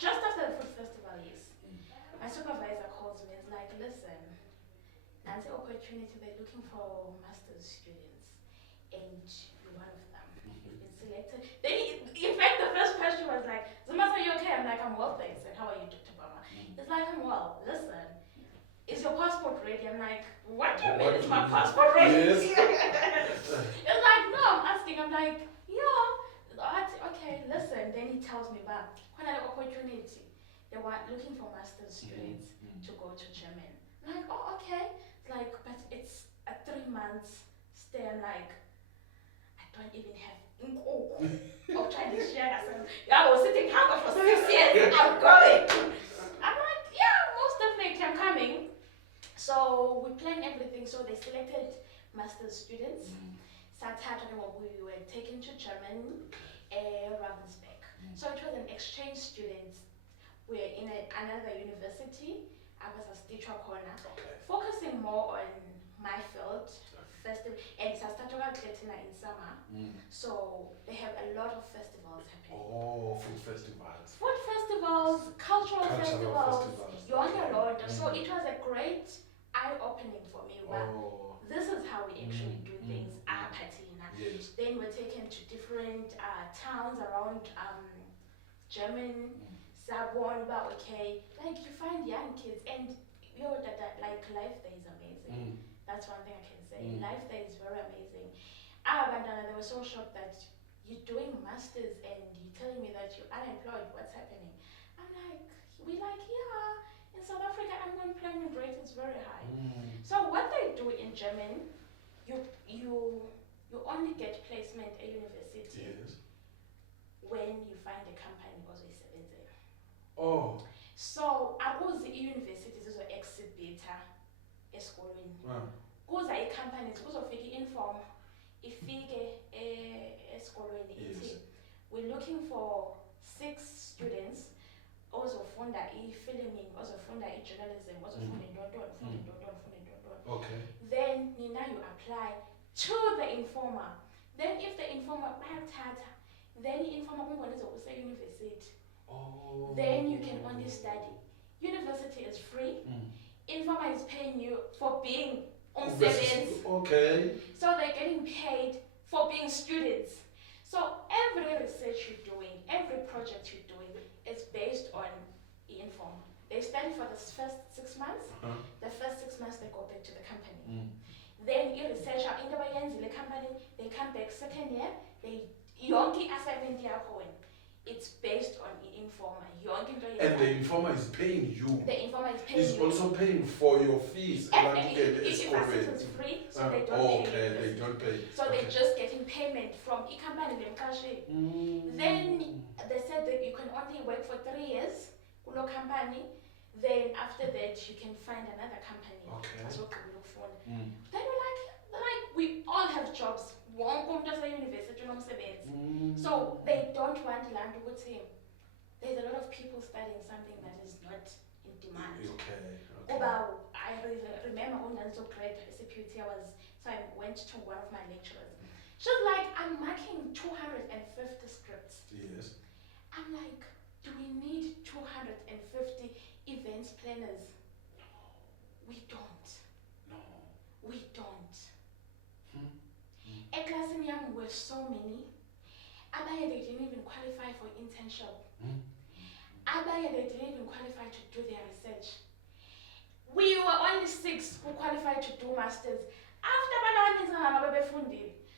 Just after the food festival, yes. My supervisor calls me and is like, listen, that's an opportunity, they're looking for master's students, and you're one of them. You've been selected. Then, in fact, the first question was like, Zimasa, are you okay? I'm like, I'm well, thanks. And how are you, Dr. Bama? It's like, I'm well. Listen, is your passport ready? I'm like, what do you mean is my passport ready? Yes. It's like, no, I'm asking. I'm like, yeah. Okay, listen. Then he tells me about another opportunity. They were looking for master's students to go to Germany. I'm like, oh, okay. It's like, but it's a 3 months stay. I'm like, I don't even have of Chinese share. I was sitting hungry for 6 years. I'm going. I'm like, yeah, most definitely I'm coming. So we planned everything. So they selected master's students. Saturday we were taken to Germany, Ravensburg. So it was an exchange student. We're in another university. I was a teacher corner, focusing more on my field. And Saskatoon in summer. So they have a lot of festivals happening. Oh, food festivals. Food festivals, cultural festivals. So it was a great eye-opening for me. This is how we actually do things. Yes. Then we're taken to different towns around German, Sabon, okay. Like you find young kids and like life there is amazing. That's one thing I can say. Life there is very amazing. But they were so shocked that you're doing masters and you're telling me that you're unemployed. What's happening? I'm like, yeah. In South Africa, unemployment rate is very high. So what they do in Germany, you only get placement at university when you find a company also is there. Oh. So akuzi i-universities izo-exhibita esikolweni. Kuza i-companies kuzofika i-inform ifike esikolweni ithi we're looking for 6 students ozofunda i-filming, ozofunda i-journalism, ozofunda intoni. Okay. Then nina you apply to the informer. Then if the informer bayakuthatha, then i-informer kumbona izokusa university. Then you can only study. University is free. Informer is paying you for being on students. Okay. So they're getting paid for being students. So every research you're doing, every project you're doing is based on the informer. They study for the first 6 months. The first 6 months they go back to the company. Then you research in the company, they come back second year, they yonke assignment yakho. It's based on the informer. And the informer is paying you. The informer is paying He's you. also paying for your fees. And if it's free, so they don't pay. They don't pay. So they're just getting payment from the company. Then they said that you can only work for 3 years with a company. Then after that you can find another company. That's what we look for. Then we're like we all have jobs. One come to the university, so they don't want land to team. There's a lot of people studying something that is not in demand. I remember when I was so great security, so I went to one of my lecturers. She was like, I'm marking 250 scripts. Yes. I'm like, do we need 250 events planners? We don't. No. We don't. A class in young were so many. Abaya, they didn't even qualify for internship. Abaya, they didn't even qualify to do their research. We were only 6 who qualified to do masters. After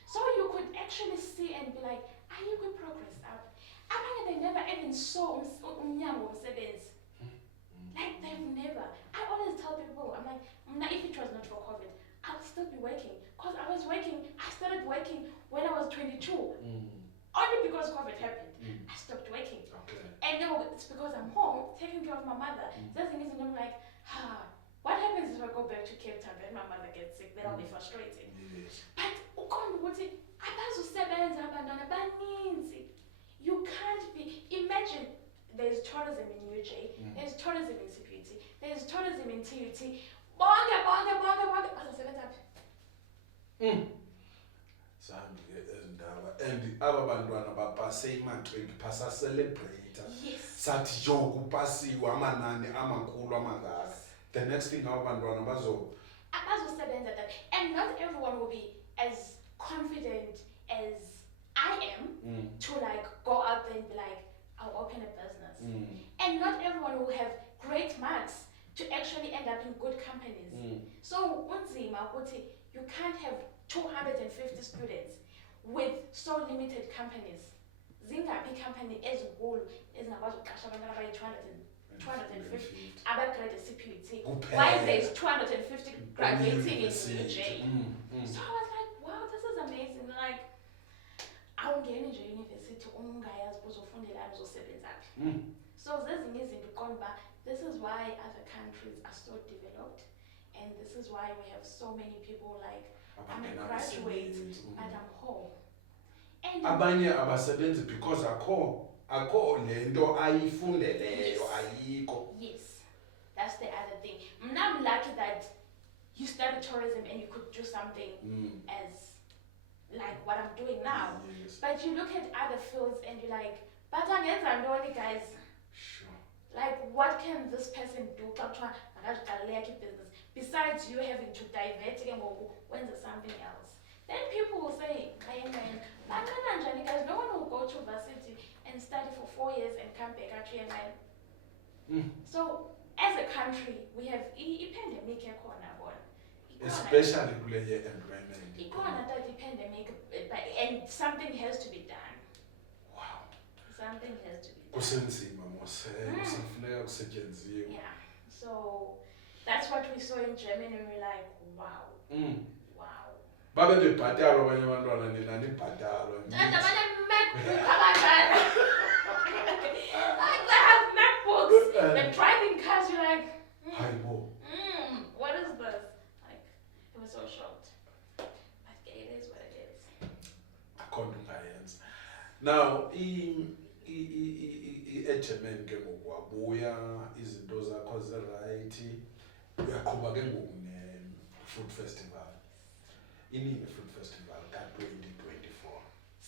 so you could actually see and be like, are you good progress up? Abaya, they never even saw sebens. Like they've never. I always tell people, I'm like, if it was not for COVID, I would still be working. Because I started working when I was 22. Only because COVID happened. I stopped working. Okay. And no, it's because I'm home, taking care of my mother. The thing is, I'm like, what happens if I go back to Cape Town and my mother gets sick? Then I'll be frustrated. Yes. But you can't be. Imagine there's tourism in UJ, there's tourism in CPUT, there's tourism in TUT. And aba bantwana bapase imatric phasa celebrate. Yes. Sathi joke upasiwe amanani amakhulu amangaka. The next thing aba bantwana bazosebenza that, and not everyone will be as confident as I am to like go out there and be like, I'll open a business. And not everyone will have great marks to actually end up in good companies. So unzima ukuthi you can't have 250 students with so limited companies. Zingaphi company ezinkulu ezingakwazi ukuqasha abantu abayi 250 abagrade CPUT. Why there's 250 graduating in UJ? So I was like, wow, this is amazing. Like, awungeni nje university ungayazi uzofundelani uzosebenzaphi. So zezinye izinto uqonda this is why other countries are so developed, and this is why we have so many people like, I'm a graduate and I'm home. And abanye abasebenzi because akho lento ayifundeleyo ayikho. Yes, that's the other thing. I'm lucky that you studied tourism and you could do something as like what I'm doing now. Yes. But you look at other fields and you're like, but only guys. Sure. Like, what can this person do? Business besides you having to divert and when there's something else. Then people will say, guys, no one will go to varsity and study for 4 years and come back at So as a country, we have a pandemic, especially kule employment. That pandemic, and something has to be done. Wow. Something has to be done. Kusenzima mose, kusafuneka kusetyenziwe. Yeah. So that's what we saw in Germany, and we're like, wow. Wow. Babe bebhatalwa abanye abantwana nina nibhatalwa. Like they have MacBooks, they're driving cars, you're like, what is this? Like, it was so shocked. But it is what it is. According to science. Now, eGerman ke ngoku wabuya izinto zakho ze-right uyaqhuba ke ngoku ne-food festival. Inini food festival ka-2024?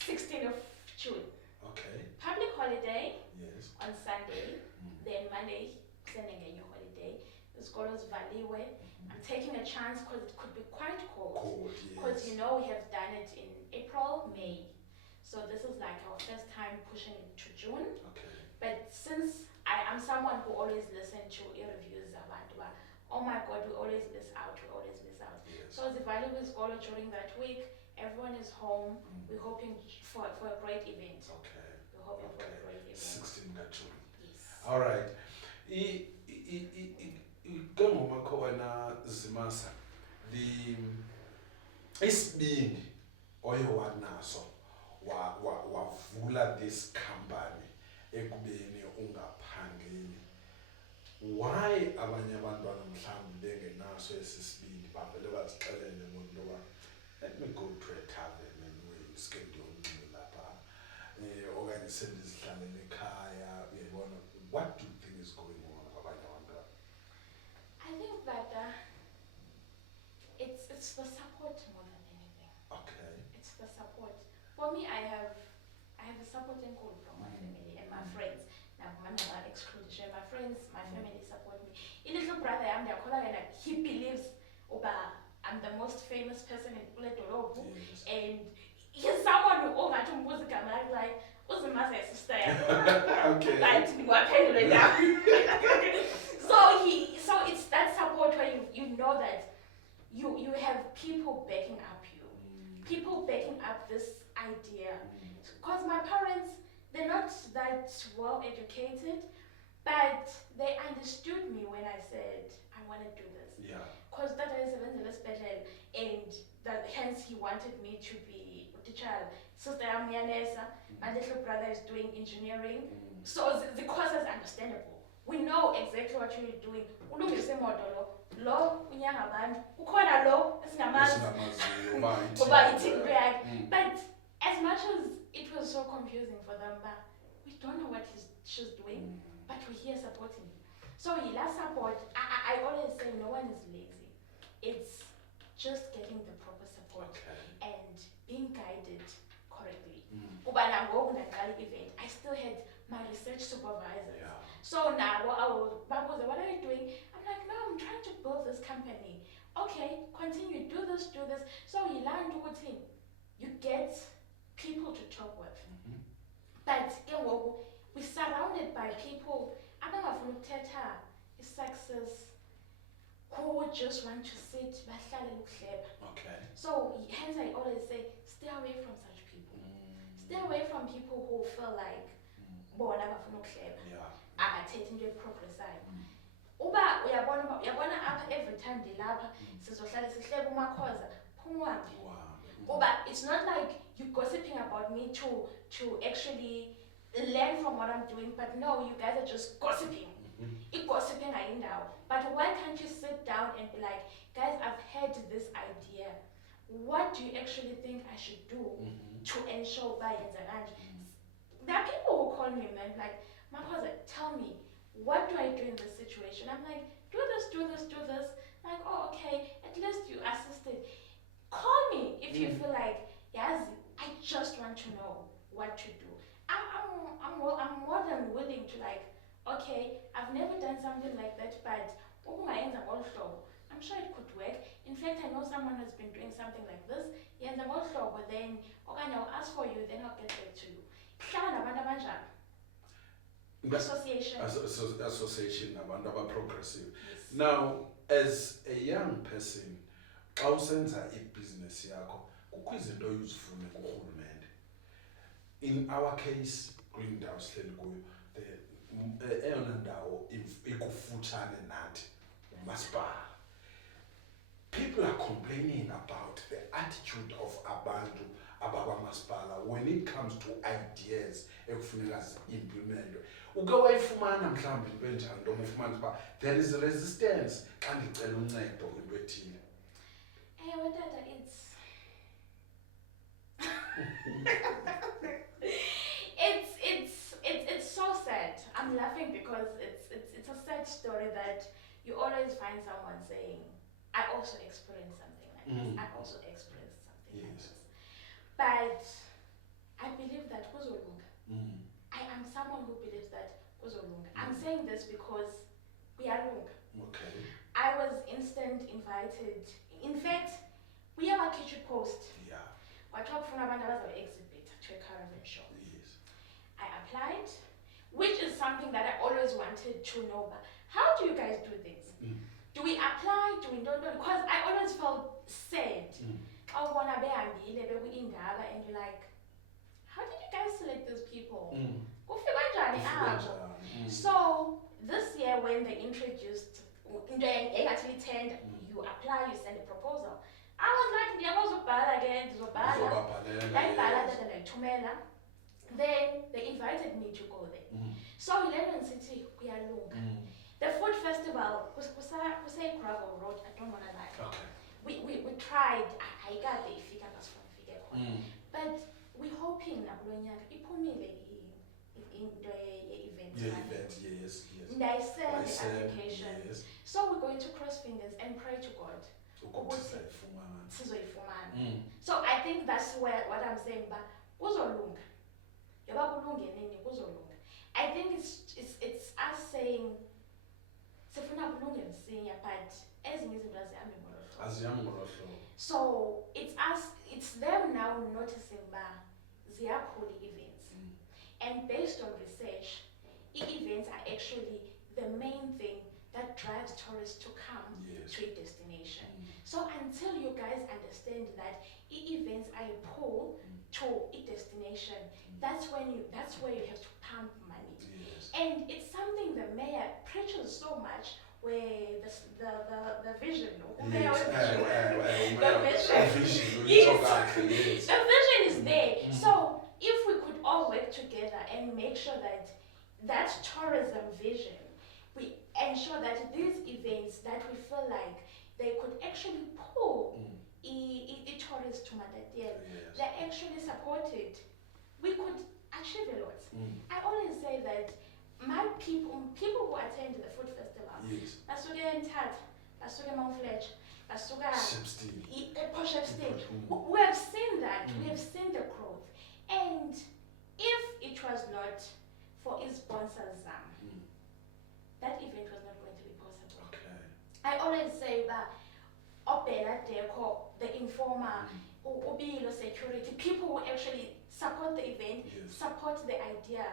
16th of June. Okay. Public holiday. Yes. On Sunday. Then Monday, sending a new holiday. The scholars valiwe. I'm taking a chance because it could be quite cold. Because yes. you know we have done it in April, May. So this is like our first time pushing it to June. Okay. But since I'm someone who always listens to reviews about, oh my God, we always miss out. Yes. So the value is scholar during that week. Everyone is home. We're hoping for a great event. Okay. We're hoping for a great event. 16 June. Yes. All right. Ke ngomakho wena Zimasa, the isibindi oye wanaso wavula this company ekubeni ungaphangeli. Why abanye abantwana mhlawumbi bengenaso esi sibindi bavele bazixelele ngoba let me go to a tavern and we schedule umntu lapha okanye sendizihlalele ekhaya uyabona. What do you think is going on abanye abantwana? I think that it's the support more than anything. Okay. It's the support. For me, I have a supporting call from my family and my friends. Now, I'm not exclusion. My friends, my family support me. In little brother, he believes I'm the most famous person in Uledorobu, Yes. and he's someone who over to music. I'm like, Zimasa sister. Okay. Right, so it's that support where you know that you have people backing up you, people backing up this idea. Because my parents, they're not that well educated, but they understood me when I said I want to do this. Yeah. Because that is a special, and that hence he wanted me to be a teacher. Sister Amyanesa, my little brother is doing engineering. So the course is understandable. We know exactly what you're doing. Ulungise imoto lo unyanga abantu ukhona lo esingamazi uba ithini yakhe. But as much as it was so confusing for them, but we don't know what she's doing, but we're here supporting you. So last support, I always say no one is lazy. It's just getting the proper support and being guided correctly. Event, I still had my research supervisors. Yeah. So now I will, what are you doing? I'm like, no, I'm trying to build this company. Okay, continue, do this. So you learn to what thing. You get people to talk with. But we're surrounded by people, is success, who just want to sit. Okay. So hence I always say, stay away from such people. Stay away from people who feel like abathethe into eprogressayo. Uba uyabona apha every time ndilapha sizohlala sihlebe uMakhoza phumwaphi. Uba it's not like you gossiping about me to actually learn from what I'm doing, but no, you guys are just gossiping. Gossiping ayindawo. But why can't you sit down and be like, guys, I've had this idea. What do you actually think I should do to ensure by Nzananje? There are people who call me, man, like, Makhoza, tell me, what do I do in this situation? I'm like, do this. Like, oh, okay, at least you assisted. Call me if you feel like, yes, I just want to know what to do. I'm more than willing to, like, okay, I've never done something like that, but I'm sure it could work. In fact, I know someone has been doing something like this. Then I'll ask for you, then I'll get back to you. Association. Association abantu progressive. Yes. Now, as a young person, xa usenza ibhizinesi yakho, kukho izinto oyuzifune kurhulumente. In our case, kule ndawo sihleli kuyo, eyona ndawo ikufutshane nathi umasipala. People are complaining about the attitude of abantu abakwamasipala when it comes to ideas ekufuneka zi-implementwe. Uke wayifumana mhlawumbi into enjani nto ufumana uba there is resistance xa ndicela uncedo into ethile. Tata, it's so sad. I'm laughing because it's a sad story that you always find someone saying, I also experienced something like this. I also experienced something like this. But I believe that kuzolunga. I am someone who believes that kuzolunga. I'm saying this because we are lunga. Okay. I was instant invited. In fact, we have a kitchen post. Yeah. What talk from about was our exhibit to a caravan show. Yes. I applied, which is something that I always wanted to know. But how do you guys do things? Do we apply? Do we don't know? Because I always felt sad. I wanna be and you're like, how did you guys select those people? So this year when they introduced, they actually turned, you apply, you send a proposal. I was like, then they invited me to go there. So 11 City, we are long. The food festival was a gravel road, I don't wanna lie. Okay. We tried, I got the figure but we're hoping in the event. Yeah, event, yes. And I sent the application. Yes. So we're going to cross fingers and pray to God. So I think that's what I'm saying, but I think it's us saying but So it's them now noticing that they are cool events. And based on research, events are actually the main thing that drives tourists to come to a destination. So until you guys understand that events are a pull to a destination, that's where you have to pump money. And it's something the mayor preaches so much, where the vision, the vision is there. So if we could all work together and make sure that that tourism vision, we ensure that these events that we feel like they could actually pull tourists to Matatiele, they're actually supported, we could achieve a lot. I always say that my people who attend the food festival, basuke eMthatha, basuke Mount Fletcher, basuka Shepstone, we have seen that, we have seen the growth. And if it was not for its sponsors, that event was not going to be possible. I always say that Opera Deco, the informer, Ubilo security, people who actually support the event, support the idea,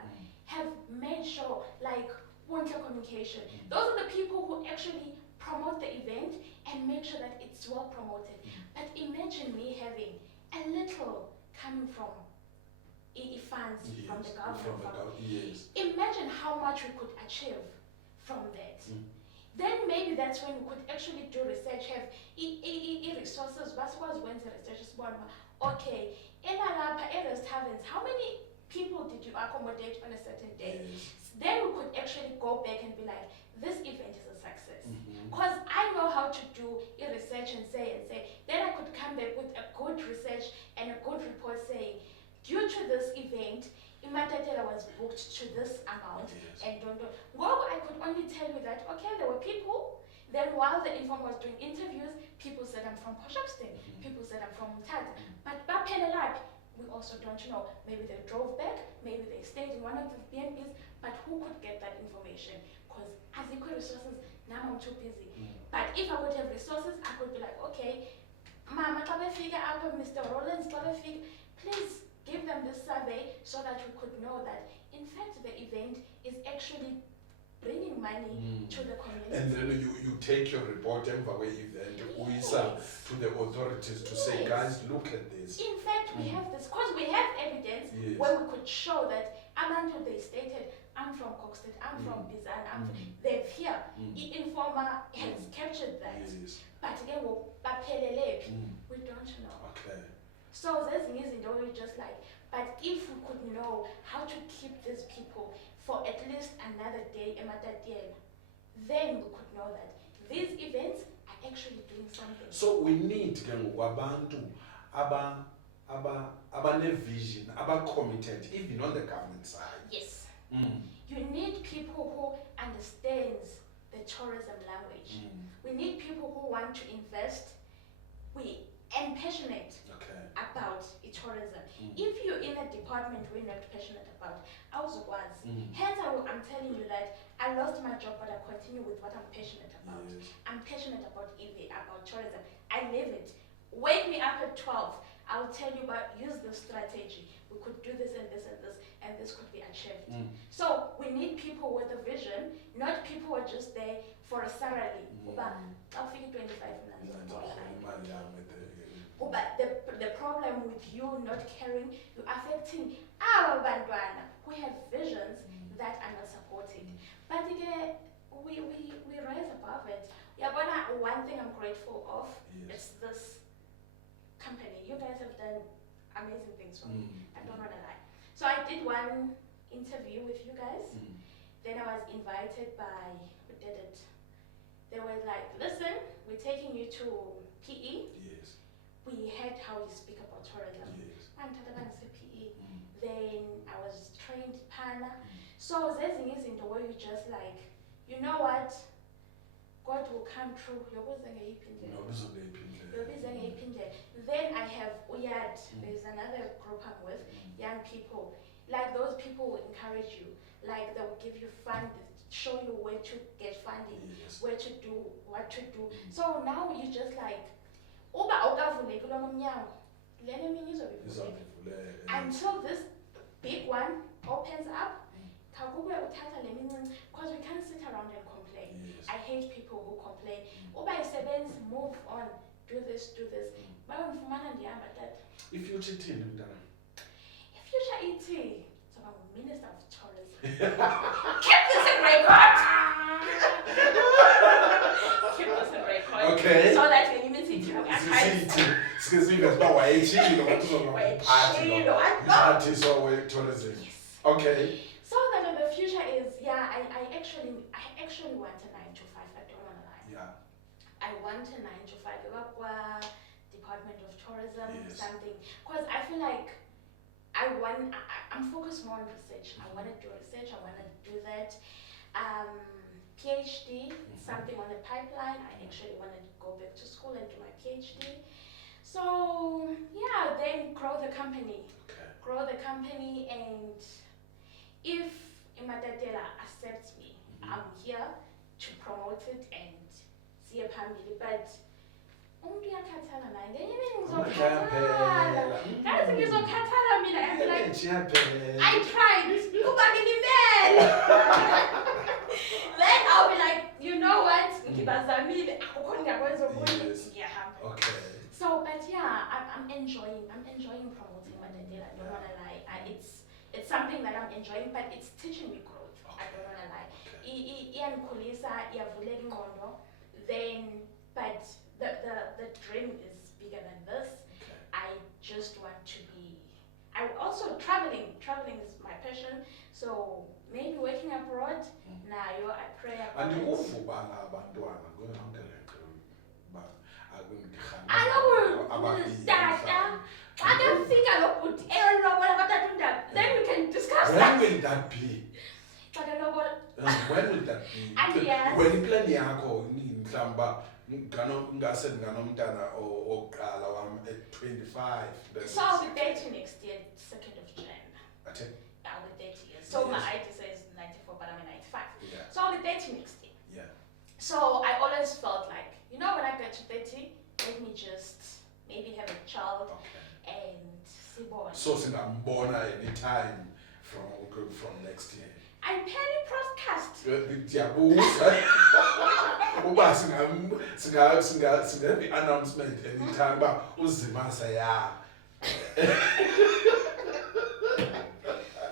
have made sure, like Winter Communication, those are the people who actually promote the event and make sure that it's well promoted. But imagine me having a little coming from funds from the government. Imagine how much we could achieve from that. Then maybe that's when we could actually do research, have resources, what was when the research is born. Okay, in Alapa, Eres Taverns, how many people did you accommodate on a certain day? Then we could actually go back and be like, this event is a success. Because I know how to do research and say, then I could come back with a good research and a good report saying, due to this event, Imatatela was booked to this amount, and don't. Well, I could only tell you that, okay, there were people, then while the informer was doing interviews, people said I'm from Shepstone, people said I'm from Mthatha, but Bapenelap, we also don't know. Maybe they drove back, maybe they stayed in one of the BNBs, but who could get that information? Because as equal resources, now I'm too busy. But if I would have resources, I could be like, okay, Mama, Mr. Rollins, please give them this survey so that we could know that, in fact, the event is actually bringing money to the community. And then you take your report and to the authorities to say, guys, look at this. In fact, we have this, because we have evidence where we could show that Amantu, they stated, I'm from Coxted, I'm from Bizan, they're here. Informer has captured that. But again, we don't know. So there's things we just like, but if we could know how to keep these people for at least another day, then we could know that these events are actually doing something. So we need abantu abane vision, committed, even on the government side. Yes. You need people who understands the tourism language. We need people who want to invest and passionate about tourism. If you're in a department we're not passionate about, hence I'm telling you that I lost my job, but I continue with what I'm passionate about. I'm passionate about tourism. I live it. Wake me up at 12. I'll tell you about, use this strategy. We could do this and this and this, and this could be achieved. So we need people with a vision, not people who are just there for a salary. I'll figure 25 minutes. But the problem with you not caring, you're affecting our bandwana who have visions that are not supported. But again, we rise above it. One thing I'm grateful of is this company. You guys have done amazing things for me. I don't want to lie. So I did one interview with you guys. Then I was invited by, who did it? They were like, listen, we're taking you to PE. We heard how you speak about tourism. I'm talking about PE. Then I was trained Pana. So there's things in the way you just like, you know what? God will come through. Then I have Uyad. There's another group I'm with, young people. Like those people will encourage you. Like they will give you show you where to get funding, Yes. where to do, what to do. So now you just like, uba awukavuleki lo nomnyango, lena eminye izovuleka. Until this big one opens up, kakube uthatha le mincinci, because we can't sit around and complain. Yes. I hate people who complain. Uba isebenzi, move on, do this. Bayongifumana ndihamba tata. Ifuture ithini mntana? Ifuture ithi, soba nguMinister of Tourism. Keep this in record. Keep this in record. Okay. So that when you meet it, you Sisithi sike uba wayetshilo ngathi umphathi so we-tourism. Yes. Okay. So that in the future is, I actually want a 9 to 5. I don't want to lie. Yeah. I want a 9 to 5. Department of Tourism, Yes. something. Because I feel like I'm focused more on research. I want to do research. I want to do that. PhD, something on the pipeline. I actually want to go back to school and do my PhD. So yeah, then grow the company. Okay. Grow the company, and if Imadatela accepts me, I'm here to promote it and see a family. But umuntu uyakhathala naye ngenye imini ngizokhathala. Guys, ngizokhathala mina. I'm like, I tried. Kuba ngilimele. Then I'll be like, you know what? Ngibazamile. Akukho ngiyakwenza okunye. Ngiyahamba. Okay. So, but yeah, I'm enjoying promoting Imadatela. I don't wanna lie. It's something that I'm enjoying, but it's teaching me growth. I don't wanna lie. Iyangikhulisa, iyavuleka ingqondo. Then, but the dream is bigger than this. Okay. I just want to be. I also traveling. Traveling is my passion. So maybe working abroad. I pray about it. Andikuvubanga abantwana ngonke le nto ba Tata, I don't think I look good. Then we can discuss When that. will that be? But I know what. When will that be? And yes. When plan yakho mhlamba ngase nganomntana oqala wami at 25. So I'll be 30 next year, 2nd of Jan. Athe? I'll be 30 years. So my Yes. ID says 94, but I'm 95. Yeah. So I'll be 30 next year. Yeah. So I always felt like, when I get to 30, let me just maybe have a child Okay. and see born. So singambona anytime from next year. I'm Penny Podcast. Ndiyabuza uba singabi announcement anytime ba uzimasa ya.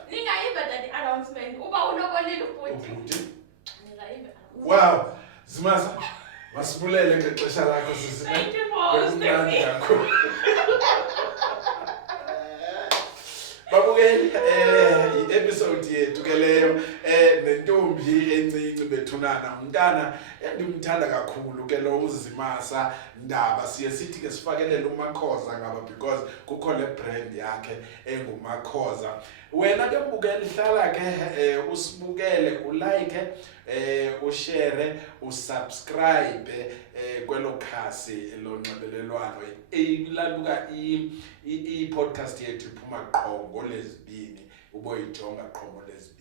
Ningayiva that announcement. Uba unobonile ubhuti. Ubhuti. Ningayiva. Wow, Zimasa masibulele ngexesha lakho sisi. Thank you for hosting me. Babukeli i-episode yethu ke leyo nentombi encinci bethunana umntana endimthanda kakhulu ke lo uZimasa Ndaba. Siye sithi ke sifakelele uMakhoza ngaba because kukho le brand yakhe enguMakhoza. Wena ke mbukeli hlala ke usibukele, ulike, ushare, usubscribe kwelo khasi lonxibelelwano. Ilaluka i-podcast yethu iphuma qho ngoLwezibini, uboyijonga qho ngoLwezibini.